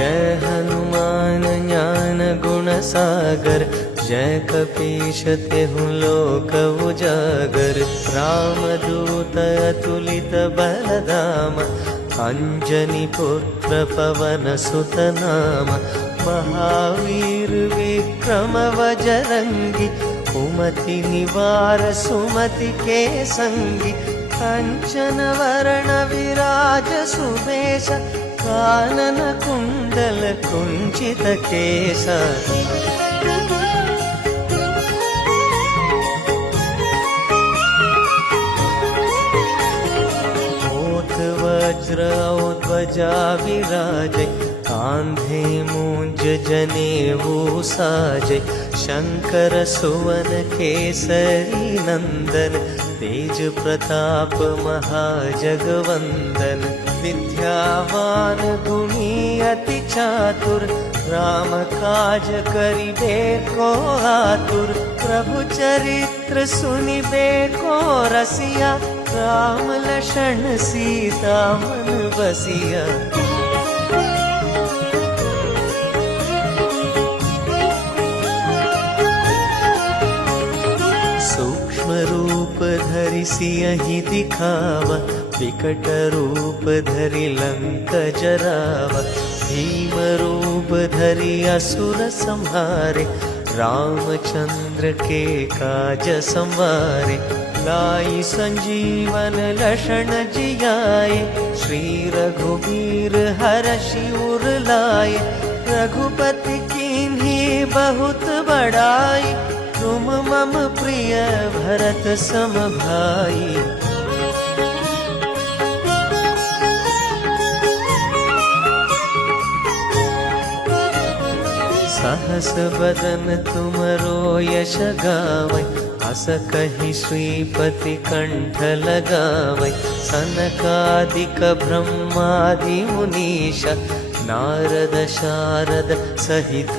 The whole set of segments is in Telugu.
जय हनुमान ज्ञान गुण सागर, जय कपीश तेहु लोक उजागर। रामदूत अतुलित बलधाम, अंजनी पुत्र पवन सुत नाम। महावीर विक्रम बजरंगी, कुमति निवार सुमति के संगी। कंचन वरण विराज सुबेश, कानन कुंडल कुंचित केश। वज्र ध्वजा विराजे, कांधे मूंज जनेऊ साजे। शंकर सुवन केसरी नंदन, तेज प्रताप महाजगवंदन। विद्यावान गुणी अति चातुर, राम काज करिबे को आतुर। प्रभु चरित्र सुनिबे को रसिया, राम लक्ष्मण सीता मन बसिया। सूक्ष्म रूप धरि सियहि दिखावा, विकट रूप धरि लंक जरावा। भीम रूप धरि असुर संहारे, रामचंद्र के काज संवारे। लाई संजीवन लक्षण जियाए, श्री रघुवीर हरषि उर लाए। रघुपति कीन्ही बहुत बड़ाई, तुम मम प्रिय भरत सम भाई। सहस बदन तुमरो यश गावै, अस कहि श्रीपति कंठ लगावै। सनकादिक ब्रह्मादि मुनीशा, नारद शारद सहित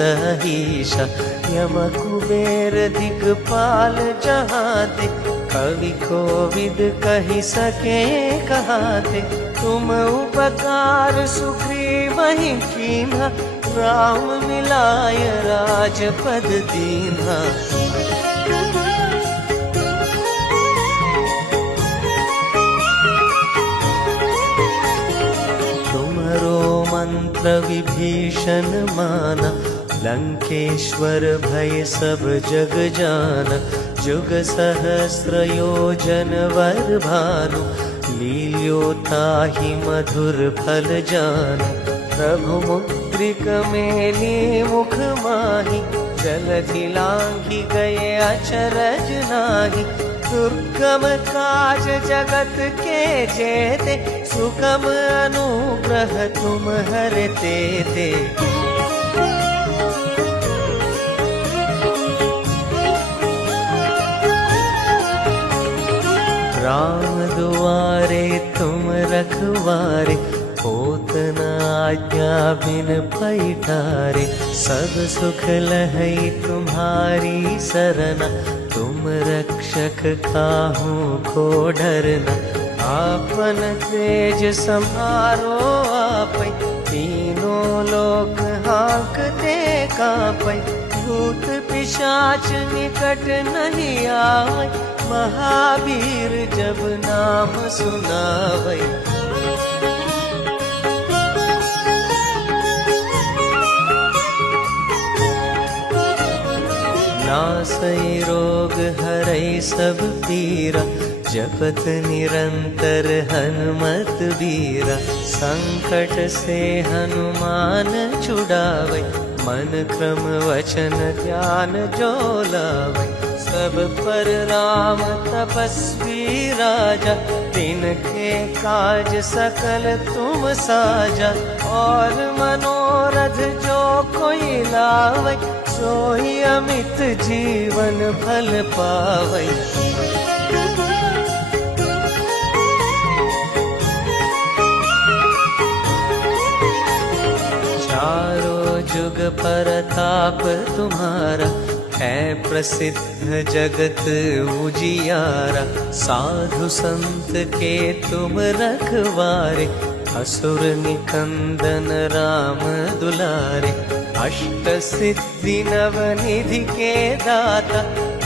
ईशा। यम कुबेर दिगपाल जहाते, कवि कोविद कहि सके कहाते। तुम उपकार सुग्रीवहि कीन्हा, राम मिलाय राजपद दीन्हा। तुमरो मंत्र विभीषण माना, लंकेश्वर भय सब जग जाना। जुग सहस्र योजन वर भानु, लील्योताहि मधुर फल जानु। प्रभु मुद्रिक मेली मुख माहि, जलधि लांघि गए अचरज नाही। दुर्गम काज जगत के जेते, सुगम अनुग्रह तुम हरते ते। राम दुआरे तुम रखवारे, होत न आज्ञा बिन पैठारे। सब सुख लहै तुम्हारी सरना, तुम रक्षक काहू को डरना। आपन तेज समारो आपै, तीनों लोक हाँकते कांपै। भूत पिशाच निकट नहीं आवै, महावीर जब नाम सुनावै। नासै रोग हरै सब पीरा, जपत निरंतर हनुमत बीरा। संकट से हनुमान छुड़ावै, मन क्रम वचन ध्यान जो लावै। सब पर राम तपस्वी राजा, तिनके काज सकल तुम साजा। और मनोरथ जो कोई लावै, सोई अमित जीवन फल पावै। चारों जुग परताप तुम्हारा, है प्रसिद्ध जगत उजियारा। साधु संत के तुम रखवारे, असुर निकंदन राम दुलारे, अष्ट सिद्धि नवनिधि के दाता,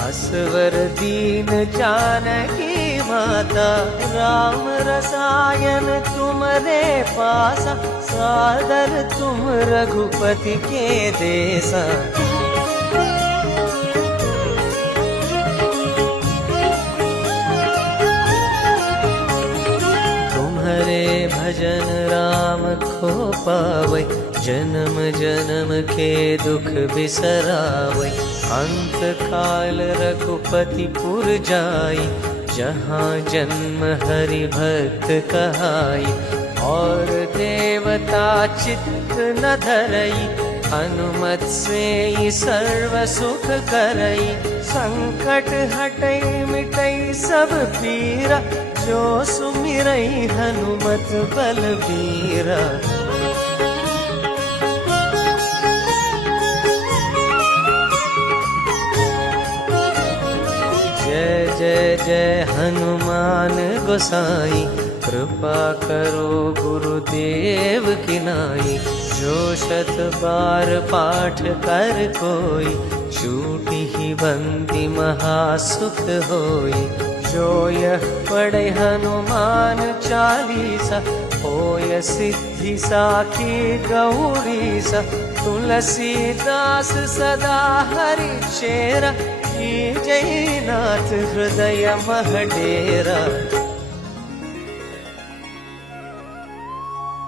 असवर दीन जानकी माता। राम रसायन तुमरे पासा, सादर तुम रघुपति के देसा। तुम्हारे भजन राम को पावै, जन्म जन्म के दुख बिसरावै। अंत काल रघुपति पुर जाई, जहाँ जन्म हरि भक्त कहाई। और देवता चित्त न धरई, अनुमत से ही सर्व सुख करई। संकट हटई मिटई सब पीरा, जो सुमिरई हनुमत बलबीरा। जय जय जय हनुमान गोसाई, कृपा करो गुरुदेव की नाई। जो शत बार पाठ कर कोई, छूटी ही बंदी महासुख होई। जो यह पढ़े हनुमान चालीसा, होय सिद्धि साखी गौरीसा। तुलसीदास सदा हरि चेरा, जय नाथ हृदय महडेरा।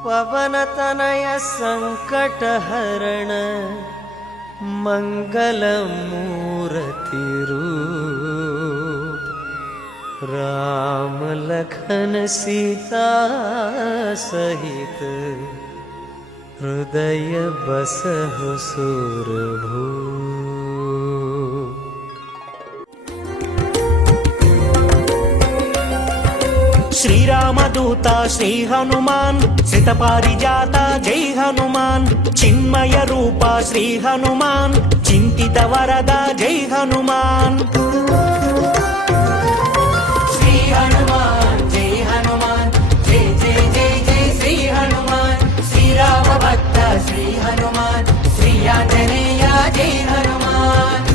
पवन तनय संकट हरण, मंगल मूर्ति रूप। राम लखन सीता सहित, हृदय बसहु सुरभूप। శ్రీరామదూత శ్రీ హనుమాన్, శతపారిజాత జై హనుమాన్। చిన్మయ రూప శ్రీ హనుమాన్, చింతిత వరద జై హనుమాన్। శ్రీ హనుమాన్ జై హనుమాన్, జై జయ జయ జయ శ్రీ హనుమాన్। శ్రీరామ భక్త శ్రీ హనుమాన్, శ్రీ ఆంజనేయ జై హనుమాన్।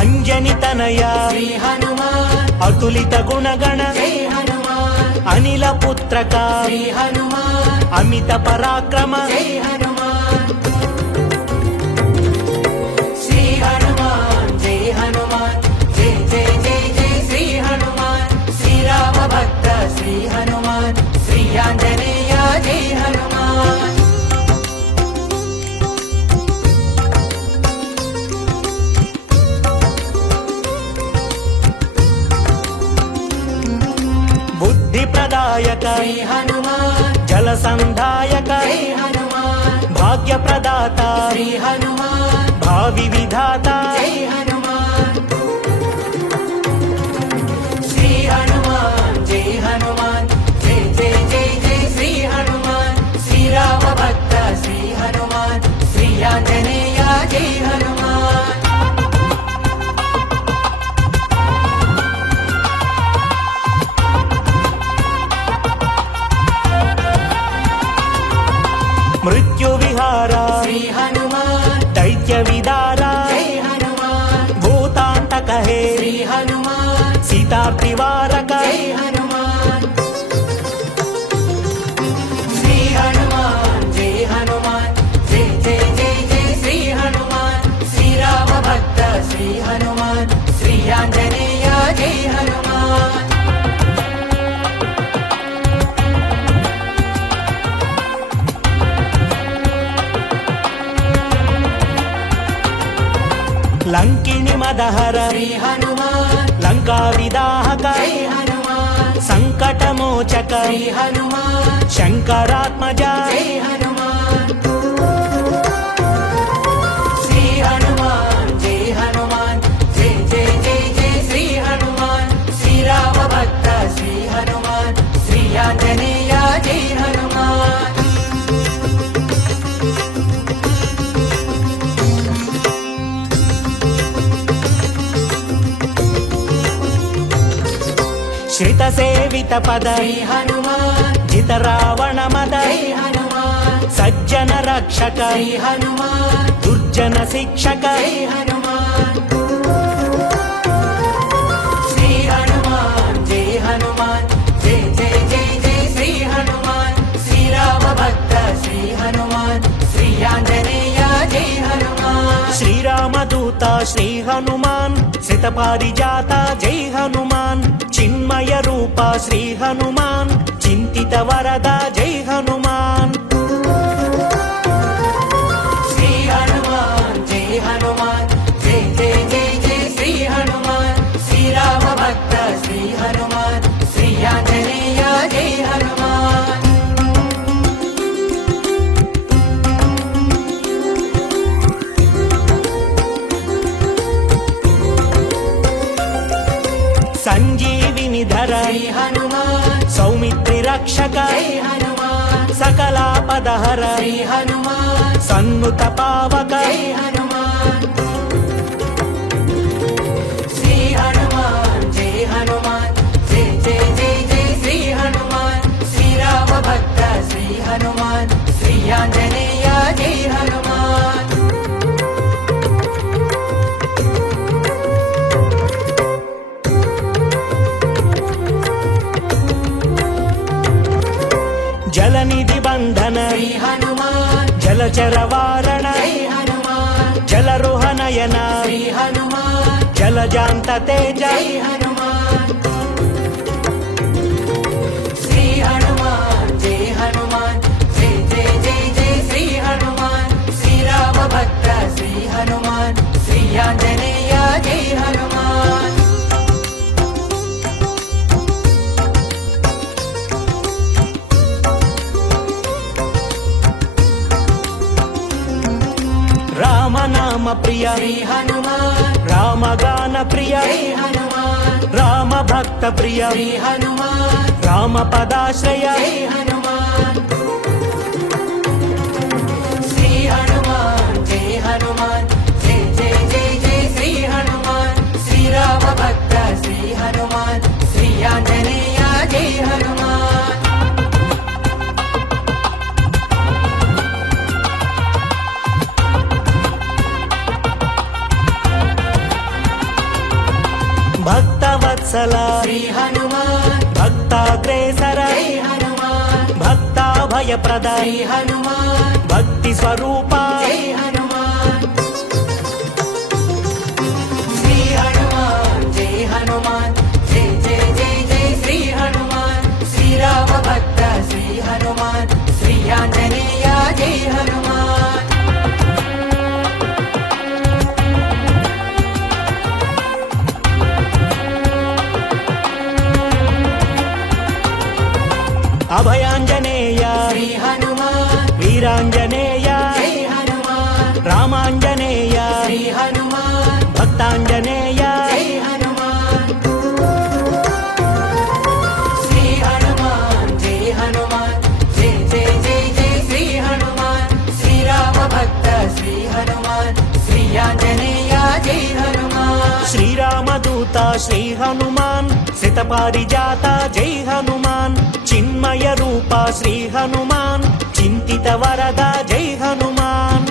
అంజని తనయ శ్రీ హనుమాన్, అతులిత గుణగణ జై హనుమాన్। అనిల పుత్రక శ్రీ హనుమాన్, అమిత పరాక్రమ జై హనుమాన్। శ్రీ హనుమాన్ జై హనుమాన్, జై జయ జయ జయ శ్రీ హనుమాన్। శ్రీరామ భక్త శ్రీ హనుమాన్, శ్రీ ఆంజనేయ జై హనుమాన్। ప్రదాయక శ్రీ హనుమాన్, జల సంధాయక శ్రీ హనుమాన్। భాగ్య ప్రదాత శ్రీ హనుమాన్, భావి విధాత జై హనుమాన్। శ్రీ హనుమాన్ జై హనుమాన్, జై జయ జయ జయ శ్రీ హనుమాన్। శ్రీరామ భక్త శ్రీ హనుమాన్, శ్రీ ఆంజనేయ జై హనుమాన్। మృత్యు విహార శ్రీ హనుమాన్, దైత్య విదార జై హనుమాన్। భూతాంతక హే శ్రీ హనుమాన్, సీతార్తి వారక జై హనుమాన్। శ్రీ హనుమాన్ జై హనుమాన్, జై జయ జయ జయ శ్రీ హనుమాన్। శ్రీరామ భక్త శ్రీ హనుమాన్, శ్రీ ఆంజనేయ జై హనుమాన్। లంకిని మదహర శ్రీ హనుమాన్, లంకా విదాహక జై హనుమాన్। సంకటమోచక శ్రీ హనుమాన్, శంకరాత్మజ జై హనుమాన్। శ్రీ హనుమాన్ జై హనుమాన్, జై జయ జయ జయ శ్రీ హనుమాన్। శ్రీరామ భక్త శ్రీ హనుమాన్, శ్రీ ఆంజనేయ జై హనుమాన్। శ్రిత సేవిత పద శ్రీ హనుమాన్ జిత రావణ మద జై హనుమాన్ సజ్జన రక్షక శ్రీ హనుమాన్ దుర్జన శిక్షక జై హనుమాన్ శ్రీ హనుమాన్ జై హనుమాన్ జై జై జై జై శ్రీ హనుమాన్ శ్రీరామ భక్త శ్రీ హనుమాన్ శ్రీ ఆంజనేయ జై హనుమాన్ శ్రీరామదూత శ్రీ హనుమాన్ శత పారిజాత జై హనుమాన్ చిన్మయ రూప శ్రీ హనుమాన్ చింతిత వరద జై హనుమాన్ శ్రీ హనుమాన్ జై హనుమాన్ జై జై జై జై శ్రీ హనుమాన్ శ్రీరామ భక్త శ్రీ హనుమాన్ శ్రీ ఆంజనేయ జై హనుమాన్ సంజీవిని ధర శ్రీ హనుమాన్ సౌమిత్రి రక్షక జై హనుమాన్ సకలాపదహర శ్రీ హనుమాన్ సన్నుత పావక జై హనుమాన్ శ్రీ హనుమాన్ జై హనుమాన్ జై జై జై జై శ్రీ హనుమాన్ శ్రీరామ భక్త శ్రీ హనుమాన్ శ్రీ ఆంజనేయ జై హనుమాన్ జలనిధి బంధన శ్రీ హనుమాన్ జలచర వారణ జై హనుమాన్ జలరుహ నయన శ్రీ హనుమాన్ జలజాంత తేజ జై హనుమాన్ శ్రీ హనుమాన్ జై హనుమాన్ జై జై జై జై శ్రీ హనుమాన్ శ్రీరామ భక్త శ్రీ హనుమాన్ శ్రీ ఆంజనేయ జై హనుమాన్ రామనామ ప్రియ శ్రీ హనుమాన్ రామగాన ప్రియ జై హనుమాన్ రామ భక్త ప్రియ శ్రీ హనుమాన్ రామ పదాశ్రయ జై హనుమాన్ శ్రీ హనుమాన్ జై హనుమాన్ జై జై జై జై శ్రీ హనుమాన్ శ్రీరామ భక్త శ్రీ హనుమాన్ శ్రీ ఆంజనేయ జై హనుమాన్ భక్తవత్సల శ్రీ హనుమాన్ భక్తాగ్రేసర జై హనుమాన్ భక్తాభయప్రద శ్రీ హనుమాన్ భక్తి స్వరూప జై హనుమాన్ శ్రీ హనుమాన్ జై హనుమాన్ జై జై జై జై శ్రీ హనుమాన్ శ్రీరామ భక్త శ్రీ హనుమాన్ శ్రీ ఆంజనేయ జై హనుమాన్ అభయాంజనేయ శ్రీ హనుమాన్ వీరాంజనేయ జై హనుమాన్ రామాంజనేయ శ్రీ హనుమాన్ భక్తాంజనేయ జై హనుమాన్ శ్రీ హనుమాన్ జై హనుమాన్ జై జై జై జై శ్రీ హనుమాన్ శ్రీరామ భక్త శ్రీ హనుమాన్ శ్రీ ఆంజనేయ జై హనుమాన్ శ్రీరామదూత శ్రీ హనుమాన్ శత పారిజాత జై హనుమాన్ చిన్మయ రూప శ్రీ హనుమాన్ చింతిత వరద జై హనుమాన్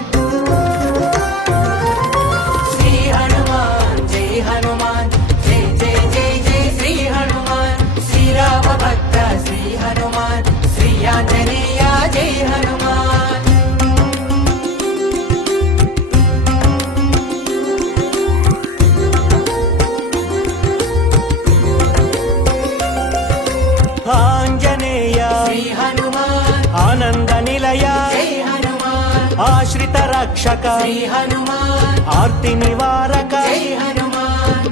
శ్రీ హనుమాన్ జై హనుమాన్ జై జై జై జై శ్రీ హనుమాన్ శ్రీరామ భక్త శ్రీ హనుమాన్ శ్రీ ఆంజనేయ జై హనుమాన్ ఆంజనేయ శ్రీ హనుమాన్ ఆనంద నిలయ జై హనుమాన్ ఆశ్రిత రక్షక శ్రీ హనుమాన్ ఆర్తి నివారక జై హనుమాన్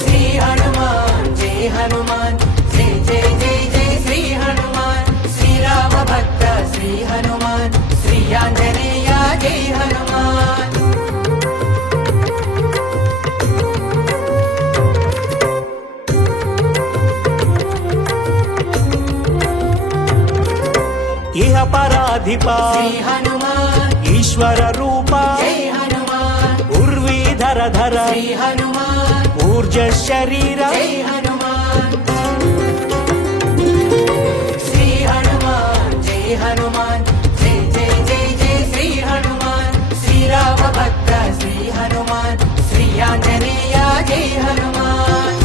శ్రీ హనుమాన్ జై హనుమాన్ జై జై జై జై శ్రీ హనుమాన్ శ్రీరామ భక్త శ్రీ హనుమాన్ శ్రీ ఆంజనేయ జై హనుమాన్ ఇహ పరాధిప శ్రీ హనుమాన్ ఈశ్వర రూప జై హనుమాన్ ఉర్వీధర ధర శ్రీ హనుమాన్ ఊర్జ శరీర జై హనుమాన్ శ్రీ హనుమాన్ జై హనుమాన్ జై జై జై జై శ్రీ హనుమాన్ శ్రీరామ భక్త శ్రీ హనుమాన్ శ్రీ ఆంజనేయ జై హనుమాన్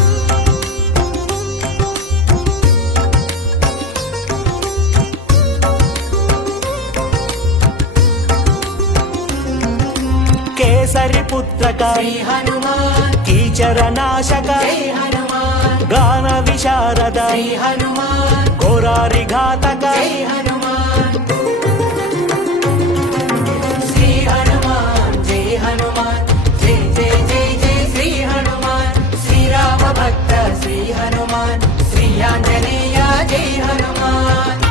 కేసరి పుత్రక శ్రీ హనుమాన్ కీచర నాశక జై హనుమాన్ గాన విశారద శ్రీ హనుమాన్ ఘోరారి ఘాతక జై హనుమాన్ శ్రీ హనుమాన్ జై హనుమాన్ జై జై జై జై శ్రీ హనుమాన్ శ్రీరామ భక్త శ్రీ హనుమాన్ శ్రీ ఆంజనేయ జై హనుమాన్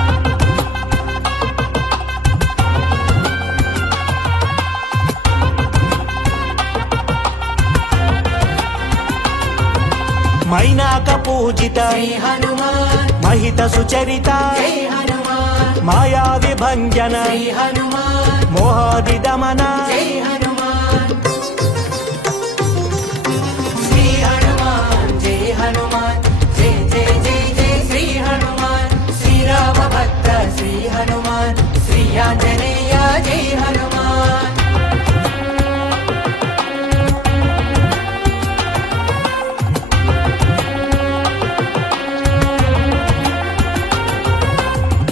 మైనాక పూజిత శ్రీ హనుమాన్ మహిత సుచరిత జై హనుమాన్ మాయా విభంజన శ్రీ హనుమాన్ మోహాది దమన జై హనుమాన్ శ్రీ హనుమాన్ జై హనుమాన్ జై జై జై జై శ్రీ హనుమాన్ శ్రీరామ భక్త శ్రీ హనుమాన్ శ్రీ ఆంజనేయ జై హనుమాన్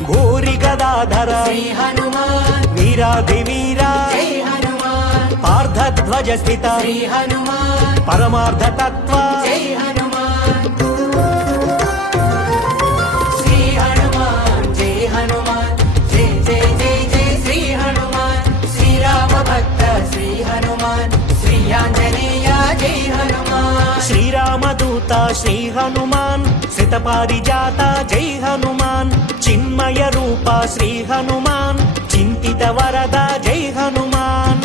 భూరి గదాధర శ్రీ హనుమాన్ వీరాధి వీర జై హనుమాన్ పార్థధ్వజ స్థిత శ్రీ హనుమాన్ పరమార్థ తత్వ జై హనుమాన్ శ్రీ హనుమాన్ జై హనుమాన్ జై జై జై జై శ్రీ హనుమాన్ శ్రీరామ భక్త శ్రీ హనుమాన్ శ్రీ ఆంజనేయ జై హనుమాన్ శ్రీరామదూత శ్రీ హనుమాన్ శతపారిజాత జై హనుమాన్ చిన్మయ రూప శ్రీ హనుమాన్ చింతిత వరద జై హనుమాన్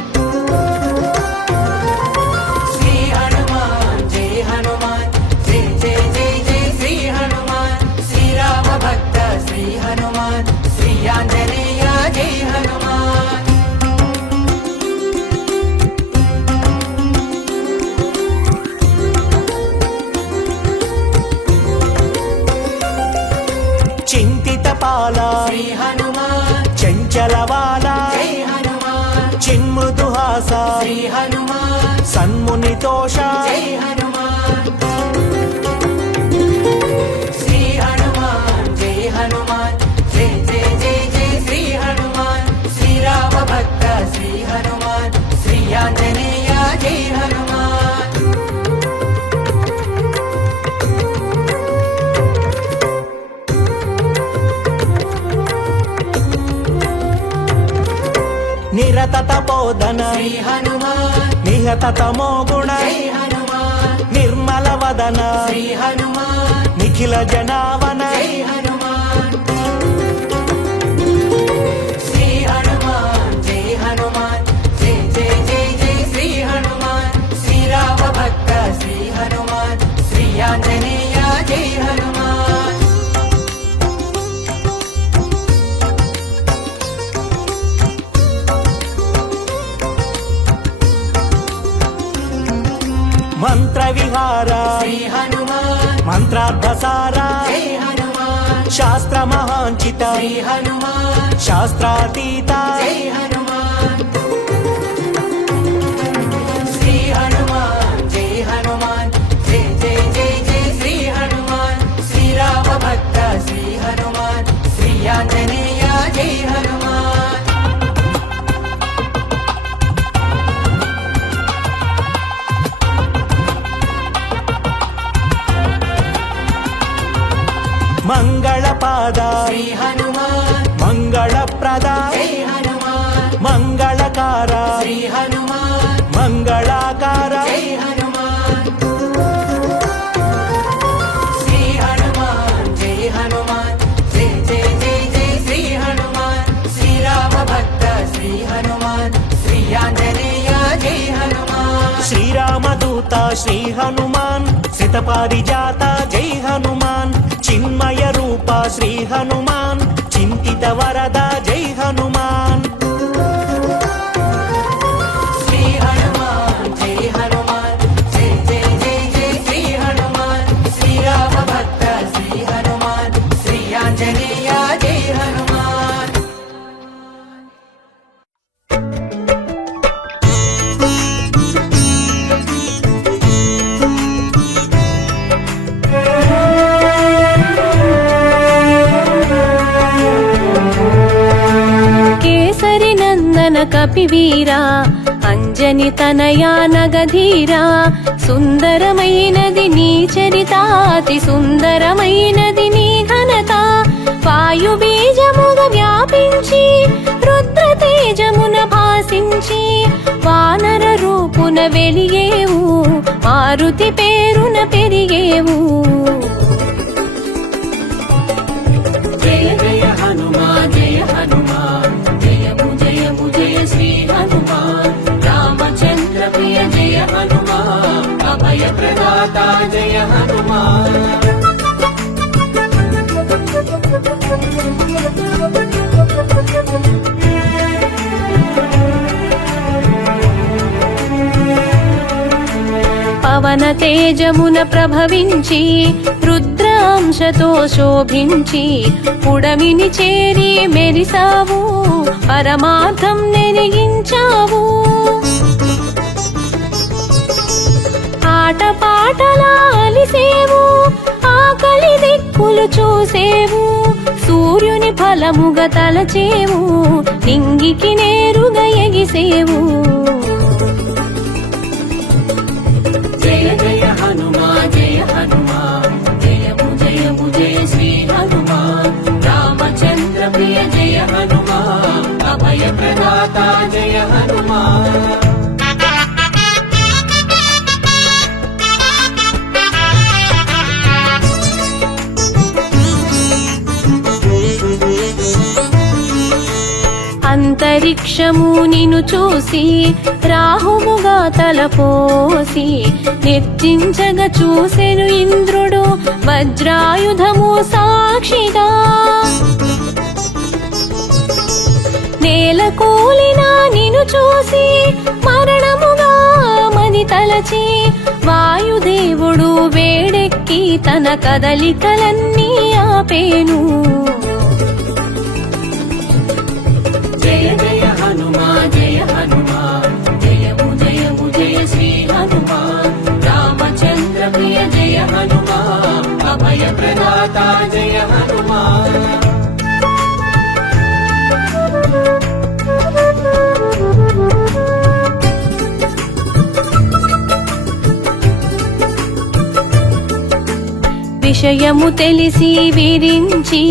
శ్రీ హనుమాన్ జై హనుమాన్ జై జై జై జై శ్రీ హనుమాన్ శ్రీరామ భక్త శ్రీ హనుమాన్ శ్రీ ఆంజనేయ జై హనుమాన్ చింతిత పాల శ్రీ హనుమాన్ చంచలవాల జై హనుమాన్ చిన్మృదుహాస శ్రీ హనుమాన్ సన్ముని తోష జై హనుమాన్ శ్రీ హనుమాన్ జై హనుమాన్ జై జై జై జై శ్రీ హనుమాన్ శ్రీరామ భక్త శ్రీ హనుమాన్ శ్రీ ఆంజనేయ జై హనుమాన్ నిరత తపోధన శ్రీ హనుమాన్ నిహత తమో గుణ జై హనుమాన్ నిర్మల వదన శ్రీ హనుమాన్ నిఖిల జనావన జై హనుమాన్ శ్రీ హనుమాన్ జై హనుమాన్ జై జై జై జై శ్రీ హనుమాన్ శ్రీరామ భక్త శ్రీ హనుమాన్ శ్రీ ఆంజనేయ జై హనుమాన్ మంత్ర విహార శ్రీ హనుమాన్ మంత్రార్థసార జై హనుమాన్ శాస్త్ర మహాంచిత శ్రీ హనుమాన్ శాస్త్రాతీత జై హనుమాన్ శ్రీ హనుమాన్ జై హనుమాన్ జై జై జై జై శ్రీ హనుమాన్ శ్రీరామ భక్త శ్రీ హనుమాన్ శ్రీ ఆంజనేయ జై హనుమాన్ మంగళపాద శ్రీ హనుమాన్ మంగళప్రద జై హనుమాన్ మంగళకార శ్రీ హనుమాన్ మంగళాకార జై హనుమాన్ శ్రీ హనుమాన్ జై హనుమాన్ జై జై జై జై శ్రీ హనుమాన్ శ్రీరామ భక్త శ్రీ హనుమాన్ శ్రీ ఆంజనేయ జై హనుమాన్ శ్రీరామదూత శ్రీ హనుమాన్ శతపారిజాత జై హనుమాన్ చిన్మయ రూప శ్రీ హనుమాన్ చింతిత వరద జై హనుమాన్ శ్రీ హనుమాన్ జై హనుమాన్ జై జై జై జై కపివీరా అంజని తనయా నగధీరా సుందరమైనది నీ చరితాతి సుందరమైనది నీ ఘనత వాయు బీజముగ వ్యాపించి రుద్ర తేజమున భాసించి వానర రూపున వెలిగేవు మారుతి పేరున పెరిగేవు జయ జయ హనుమా జయ హనుమా జయము జయము జయ శ్రీ హనుమాన్ రామచంద్ర ప్రియ జయ హనుమా అభయ ప్రదాత జయ హనుమాన్ పవన తేజమున ప్రభవించి రుద్రాంశతో శోభించి పుడమిని చేరి మెరిసావు పరమార్థం నెరిగించావు ఆటపాటలా అలిసేవు ఆకలి దిక్కులు చూసేవు సూర్యుని ఫలముగా తలచేవు నింగికి నేరుగా ఎగిసేవు జయ జయ హనుమా జయ హనుమా జయము జయము జయ శ్రీ హనుమాన్ రామచంద్ర ప్రియ జయ హనుమా అభయ ప్రదాత జయ హనుమాన్ అంతరిక్షము నిను చూసి రాహుముగా తలపోసి నిర్జించగా చూసెను ఇంద్రుడు వజ్రాయుధము సాక్షిగా నేల కూలిన నిను చూసి మరణముగా మది తలచి వాయుదేవుడు వేడెక్కి తన కదలికలన్నీ ఆపేను జయ జయ హనుమా జయ హనుమా జయము జయము జయ శ్రీ హనుమాన్ రామచంద్ర ప్రియ జయ హనుమా అభయ ప్రదాత జయ హనుమాన్ విషయము తెలిసి విరించి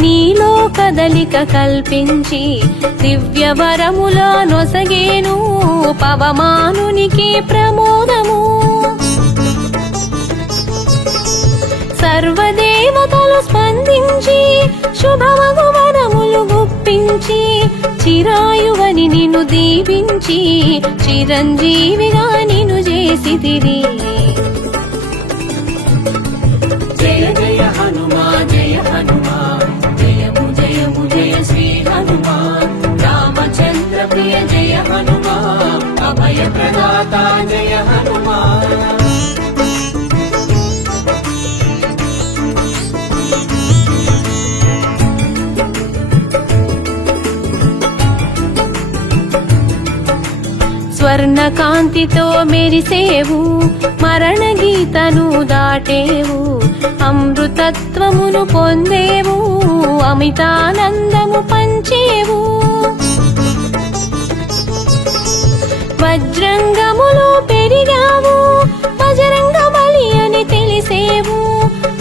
నీలో కదలిక కల్పించి దివ్యవరముల నొసగేను పవమానునికి ప్రమోదము సర్వదేవతలు స్పందించి శుభమగు వరములు గుప్పించి చిరాయువని నిన్ను దీవించి చిరంజీవిగా నిన్ను చేసితిరి జయ జయ హనుమా జయ హనుమా జయము జయము జయ శ్రీ హనుమాన్ రామచంద్ర ప్రియ జయ హనుమా అభయ ప్రదాత జయ హనుమాన్ స్వర్ణ కాంతితో మెరిసేవు మరణ గీతను దాటేవు అమృతత్వమును పొందేవు అమితానందము పంచేవు వజ్రంగములో పెరిగావు వజరంగ బలి అని తెలిసేవు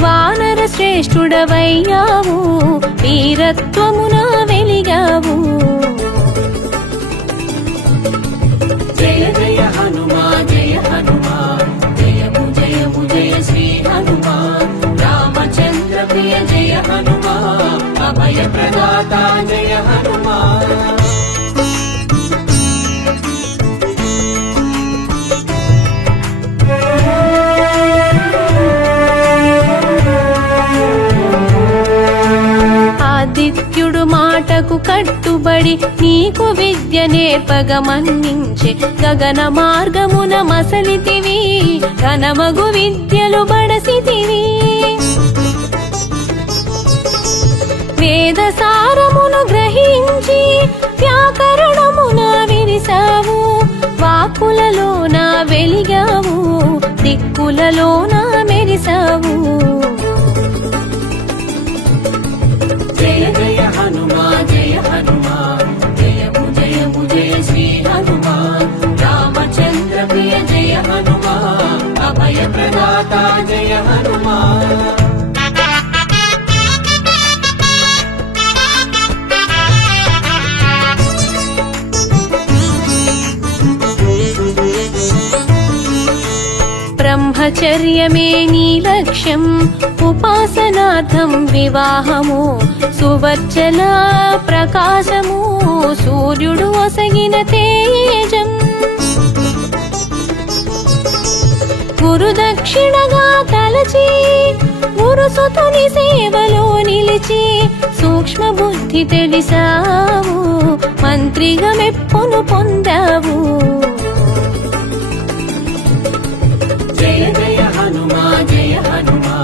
వానర శ్రేష్ఠుడవయ్యావు వీరత్వమున వెలిగావు జయ జయ హనుమా జయ హనుమా జయము జయము జయ శ్రీ హనుమాన్ రామచంద్ర ప్రియ జయ హనుమా అభయ ప్రదాత జయ హనుమాన్ ఆదిత్యుడు మాటకు కట్టుబడి నీకు విద్య నేర్పగ మన్నించే గగన మార్గమున మసలితివి ఘనమగు విద్యలు బడసితివి వేద సారమును గ్రహించి వ్యాకరణమున విరిసావు వాక్కులలోన వెలిగావు దిక్కులలోన మెరిసావు జయ జయ హనుమా జయ హనుమా జయము జయము జయ ప్రదాత జయ హనుమాన్ బ్రహ్మచర్యమే నీ లక్ష్యం ఉపాసనార్థం వివాహము సువర్చల ప్రకాశము సూర్యుడు ఒసగిన తేజం గురు దక్షిణగా తలచి గురుసుతుని సేవలో నిలిచి సూక్ష్మ బుద్ధి తెలిసావు మంత్రిగా మెప్పును పొందావు జయ జయ హనుమా జయ హనుమా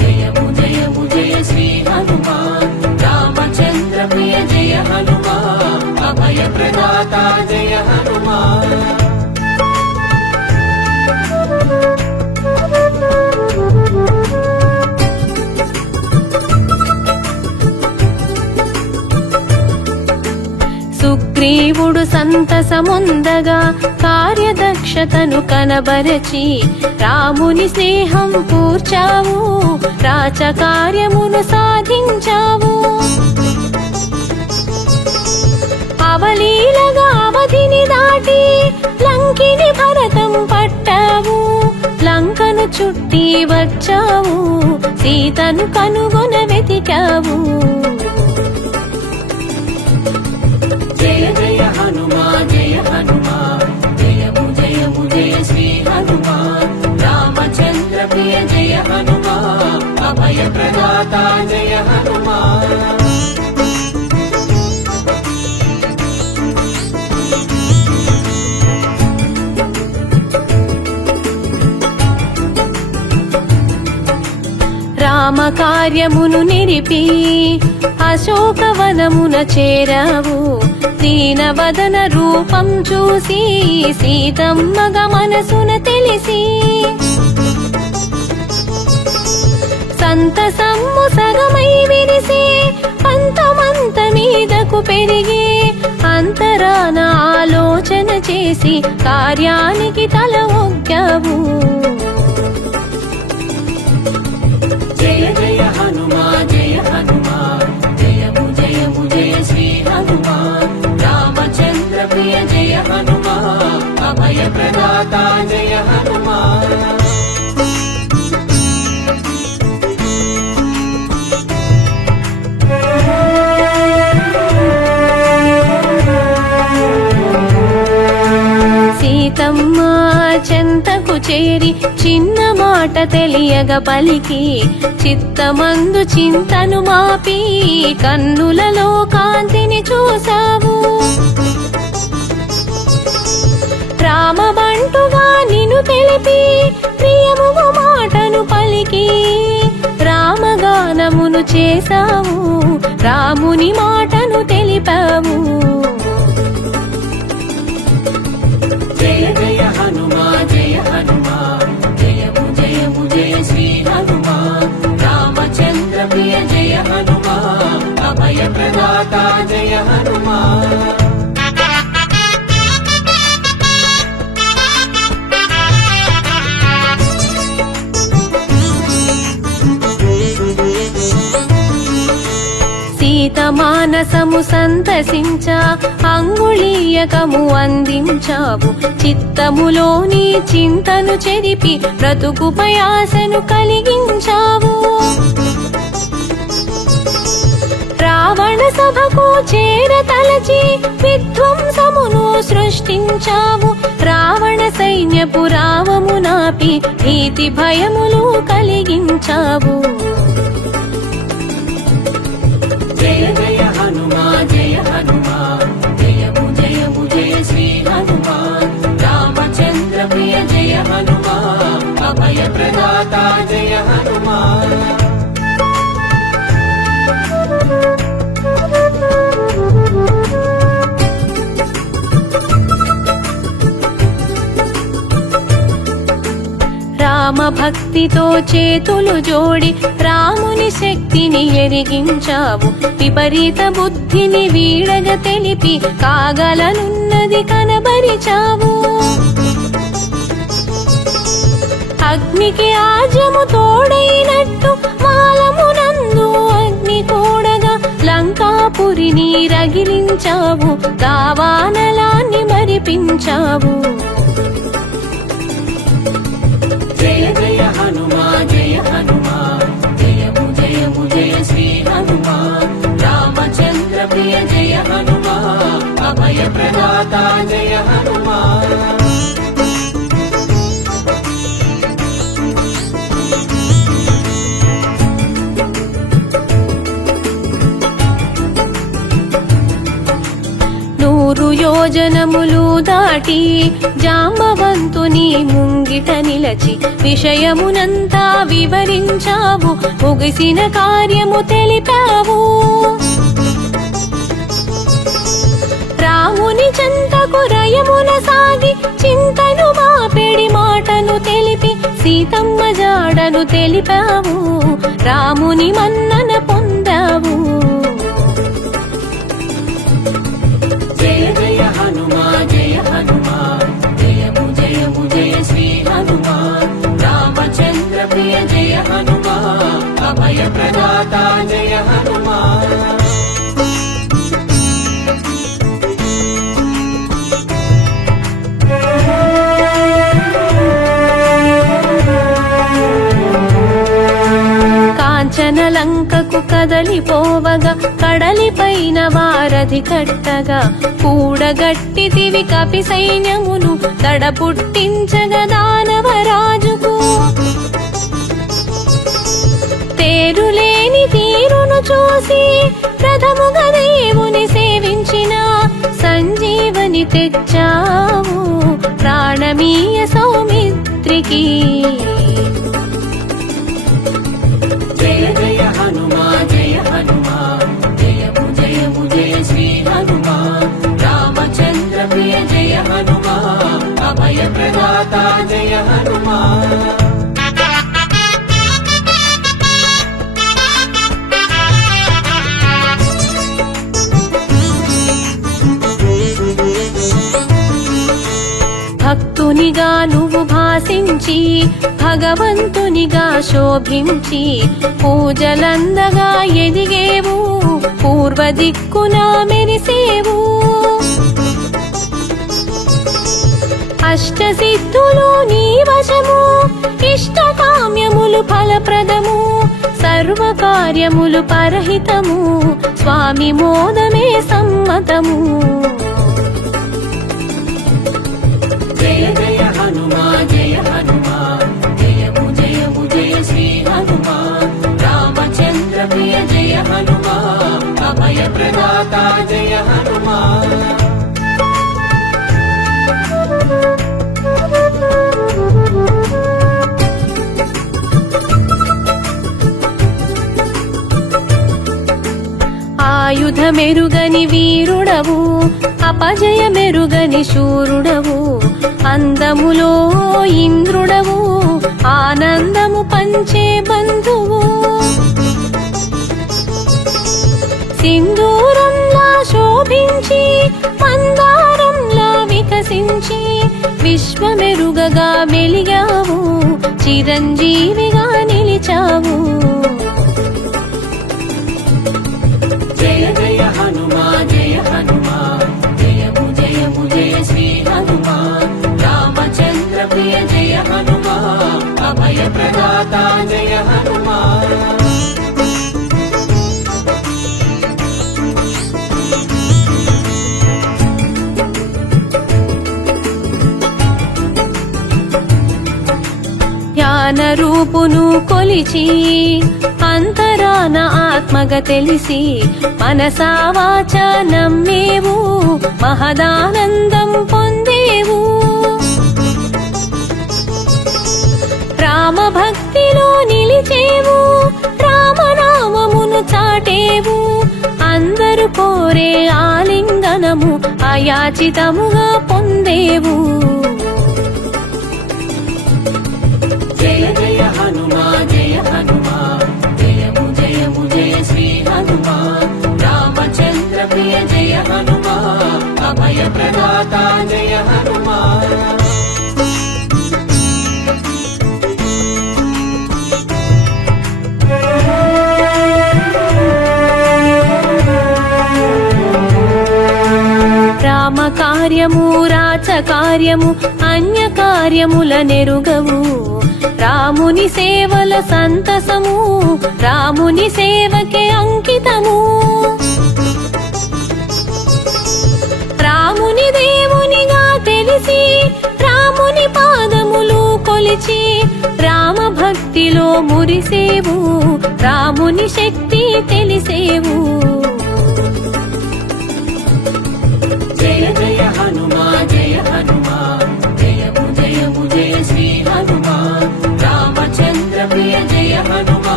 జయము జయము జయ శ్రీ హనుమాన్ రామచంద్ర ప్రియ జయ హనుమా అభయ ప్రదాత జయ హనుమాన్ సుగ్రీవుడు సంతసముందగా కార్యదక్షతను కనబరచి రాముని స్నేహం కూర్చావు రాచకార్యమును సాధించావు అవలీలగా అవధిని దాటి లంకిని భరతం పట్టావు లంకను చుట్టి వచ్చావు సీతను కనుగొన వెతికావు జయ జయ హనుమా జయ హనుమా జయము జయము జయ శ్రీ హనుమాన్ రామచంద్ర ప్రియ జయ హనుమా అభయ ప్రదాత జయ హనుమాన్ రామ కార్యమును నిరిపి అశోకవనమున చేరావు దీనవదన రూపం చూసి సీతమ్మగ మనసున తెలిసి సంతసమ్ము సగమై విరిసి పంతమంత మీదకు పెరిగి అంతరాన ఆలోచన చేసి కార్యానికి తల ఒగ్గావు జయ జయ హనుమా జయ హనుమా జయము జయము జయ శ్రీ హనుమాన్ రామచంద్ర ప్రియ జయ హనుమా అభయ ప్రదాత జయ హనుమాన్ సీతమ్మ చెంతకు చేరి చిన్న మాట తెలియగ పలికి చిత్తమందు చింతను మాపి కన్నులలో కాంతిని చూసావు రామబంటుగా నిన్ను తెలిపి ప్రియము మాటను పలికి రామగానమును చేసావు రాముని మాటను తెలిపావు జయ జయ హనుమా జయ హనుమా జయము జయము జయ శ్రీ హనుమాన్ రామచంద్ర ప్రియ జయ హనుమా అభయ ప్రదాత జయ హనుమాన్ సీత మానసము సంతసించా అంగుళీయకము అందించావు చిత్తములోని చింతను చెరిపి బ్రతుకుపై ఆశను కలిగించావు రావణ సభకు చేరతలచి విధ్వంసమును సృష్టించావు రావణ సైన్యపు రావము నాపి భీతి భయములు కలిగించావు జయ జయ హనుమా జయ హనుమా జయము జయము జయ శ్రీ హనుమాన్ రామచంద్ర ప్రియ జయ హనుమా అభయ ప్రదాత జయ హనుమాన్ రామ భక్తితో చేతులు జోడి రాముని శక్తిని ఎరిగించావు విపరీత బుద్ధిని వీడగ తెలిపి కాగలనున్నది కనబరిచావు అగ్నికి ఆజ్యము తోడైనట్టు మాలమునందు అగ్ని కూడగా లంకాపురిని రగిలించావు, దావానలాన్ని మరిపించావు. జయ జయ హనుమా జయ హనుమా, జయము జయము జయ శ్రీ హనుమా. రామచంద్ర ప్రియ జయ హనుమా, అభయ ప్రదాత జయ హనుమా. యోజనములు దాటి జాంబవంతుని ముంగిట నిలచి విషయమునంతా వివరించావు, ముగిసిన కార్యము తెలిపావు. రాముని చెంతకు రయమున సాగి చింతను మాపెడి మాటను తెలిపి సీతమ్మ జాడను తెలిపావు, రాముని మన్నన పొందావు. జయ జయ హనుమా జయ హనుమా, జయము జయము జయ శ్రీ హనుమా. రామచంద్ర ప్రియ జయ హనుమా, అభయ ప్రదాత జయ హనుమా. లంకకు కదలిపోవగా కడలిపైన వారధి కట్టగా కూడగట్టితివి కపి సైన్యమును దడ పుట్టించగా దానవరాజుకు. తేరులేని తీరును చూసి ప్రథముగా దేవుని సేవించిన సంజీవని తెచ్చావు, ప్రాణమీయ సౌమిత్రికి. జయ జయ హనుమా జయ హనుమా, జయము జయము జయ శ్రీ హనుమా. రామచంద్ర ప్రియ జయ హనుమా, అభయ ప్రదాత జయ హనుమా. భక్తునిగా నువ్వు భాసించి భగవంతునిగా శోభించి పూజలందగా ఎదిగేవు, పూర్వ దిక్కున మెరిసేవు. అష్టసిద్ధులు నీ వశము, ఇష్టకామ్యములు ఫలప్రదము, సర్వకార్యములు పరహితము, స్వామి మోదమే సమ్మతము. జయ జయ హనుమా జయ హనుమా, జయము జయము జయ శ్రీ హనుమా. రామచంద్ర ప్రియ జయ హనుమా, అభయ ప్రదాత జయ హనుమా. ఆయుధ మెరుగని వీరుడవు, అపజయ మెరుగని శూరుడవు, అందములో ఇంద్రుడవు, ఆనందము పంచే బంధువు. సింధూరంలా శోభించి మందారంలా వికసించి విశ్వమెరుగగా మెలిగావు, చిరంజీవిగా నిలిచావు. జయ జయ హనుమా జయ హనుమా, జయము జయము జయ శ్రీ హనుమా. రామచంద్ర ప్రియ జయ హనుమా, అభయ ప్రదాత జయ హనుమా. జ్ఞాన రూపును కొలిచి అంతరాన ఆత్మగా తెలిసి మనసా వాచ నమ్మేవు, మహదానందం పొందేవు. రామ భక్తిలో నిలిచేవు, రామనామమును చాటేవు, అందరు కోరే ఆలింగనము అయాచితముగా పొందేవు. జయ జయ హనుమా జయ హనుమా, జయము జయము జయ శ్రీ హనుమా. రామచంద్ర ప్రియ జయ హనుమా, అభయ ప్రదాత జయ హనుమా. కార్యము రాచ కార్యము అన్య కార్యముల నెరుగవు రాముని సేవల సంతసము రాముని సేవకే అంకితము రాముని దేవునిగా తెలిసి రాముని పాదములు కొలిచి రామ భక్తిలో మురిసేవు రాముని శక్తి తెలిసేవు జయ జయ హనుమా జయ హనుమా జయము జయము జయ శ్రీ హనుమా రామచంద్ర ప్రియ జయ హనుమా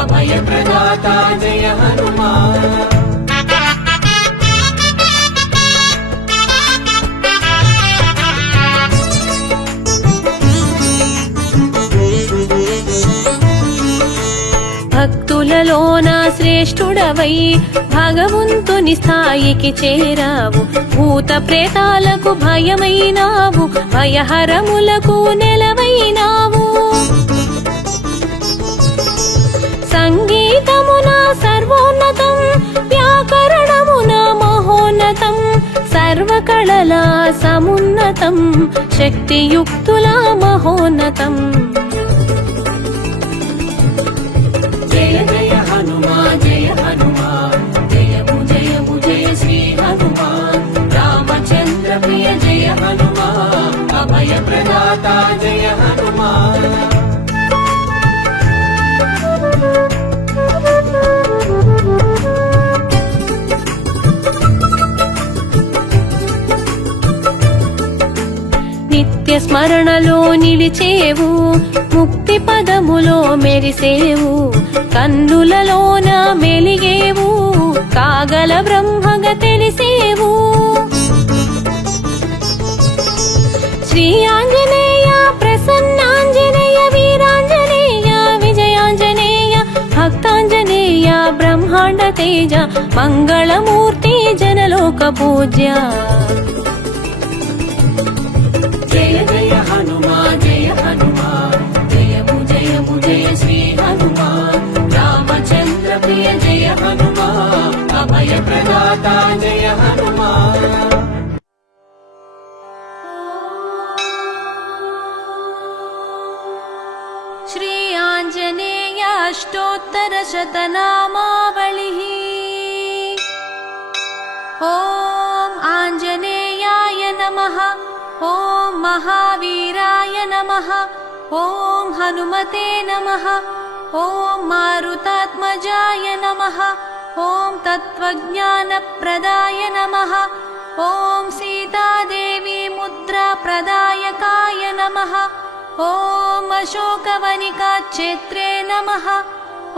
అభయ ప్రదాత జయ హనుమా భక్తులలోన శ్రేష్ఠుడవై భగవంతుని స్థాయికి చేరావు భూత ప్రేతాలకు భయమైనావు భయహరములకు నెలవైనావు సంగీతమున సర్వోన్నతం వ్యాకరణమున మహోన్నతం సర్వకళల సమున్నతం శక్తియుక్తుల మహోన్నతం జయ జయ హనుమా జయ హనుమా జయము జయము జయ శ్రీ హనుమా రామచంద్ర ప్రియ జయ హనుమా అభయ ప్రదాత జయ హనుమా నిత్య స్మరణలో నిలిచేవు ముక్తి పదములో మెరిసేవు కన్నులలోన మెలిగేవు కాగల బ్రహ్మగా తెలిసేవు శ్రీ ఆంజనేయ ప్రసన్నాంజనేయ వీరాంజనేయ విజయాంజనేయ భక్తాంజనేయ బ్రహ్మాండ తేజ మంగళమూర్తి జనలోక పూజ్య జయ జయ హనుమా జయ హనుమా జయము జయము జయ శ్రీ హనుమా రామచంద్ర ప్రియ జయ హనుమా అభయ ప్రదాత జయ హనుమా శ్రీ ఆంజనేయ అష్టోత్తర శతనామావళిః ఓం ఆంజనేయాయ నమః ఓం మహావీరాయ నమః ఓం హనుమతే నమః ఓం మారుతాత్మజాయ నమః ఓం తత్వజ్ఞానప్రదాయ నమః ఓం సీతాదేవి ముద్రాప్రదాయకాయ నమః ఓం అశోకవనికాక్షేత్రే నమః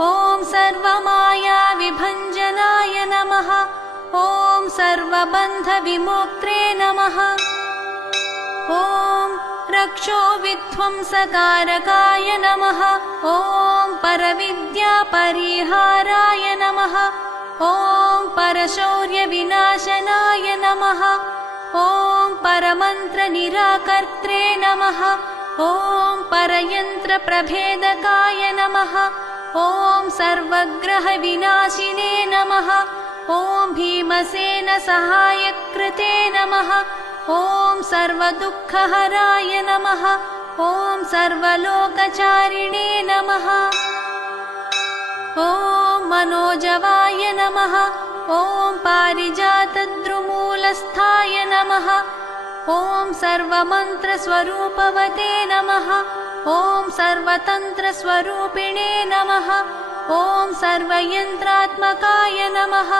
ఓం సర్వమాయా విభంజనాయ నమః ఓం సర్వబంధ విమోక్త్రే నమః ఓం రక్షో విధ్వంసకారకాయ నమః ఓం పరవిద్యా పరిహారాయ నమః ఓం పరశౌర్య వినాశనాయ నమః ఓం పరమంత్ర నిరాకర్త్రే నమః ఓం పరయంత్ర ప్రభేదకాయ నమః ఓం సర్వగ్రహ వినాశినే నమః ఓం భీమసేన సహాయకృతే నమః ఓం సర్వదుఃఖహరాయ నమః ఓం సర్వలోకచారిణే నమః ఓం మనోజవాయ నమః ఓం పారిజాతద్రుమూలస్థాయ నమః ఓం సర్వమంత్రస్వరూపవతే నమః ఓం సర్వతంత్రస్వరూపిణే నమః ఓం సర్వయంత్రాత్మకాయ నమః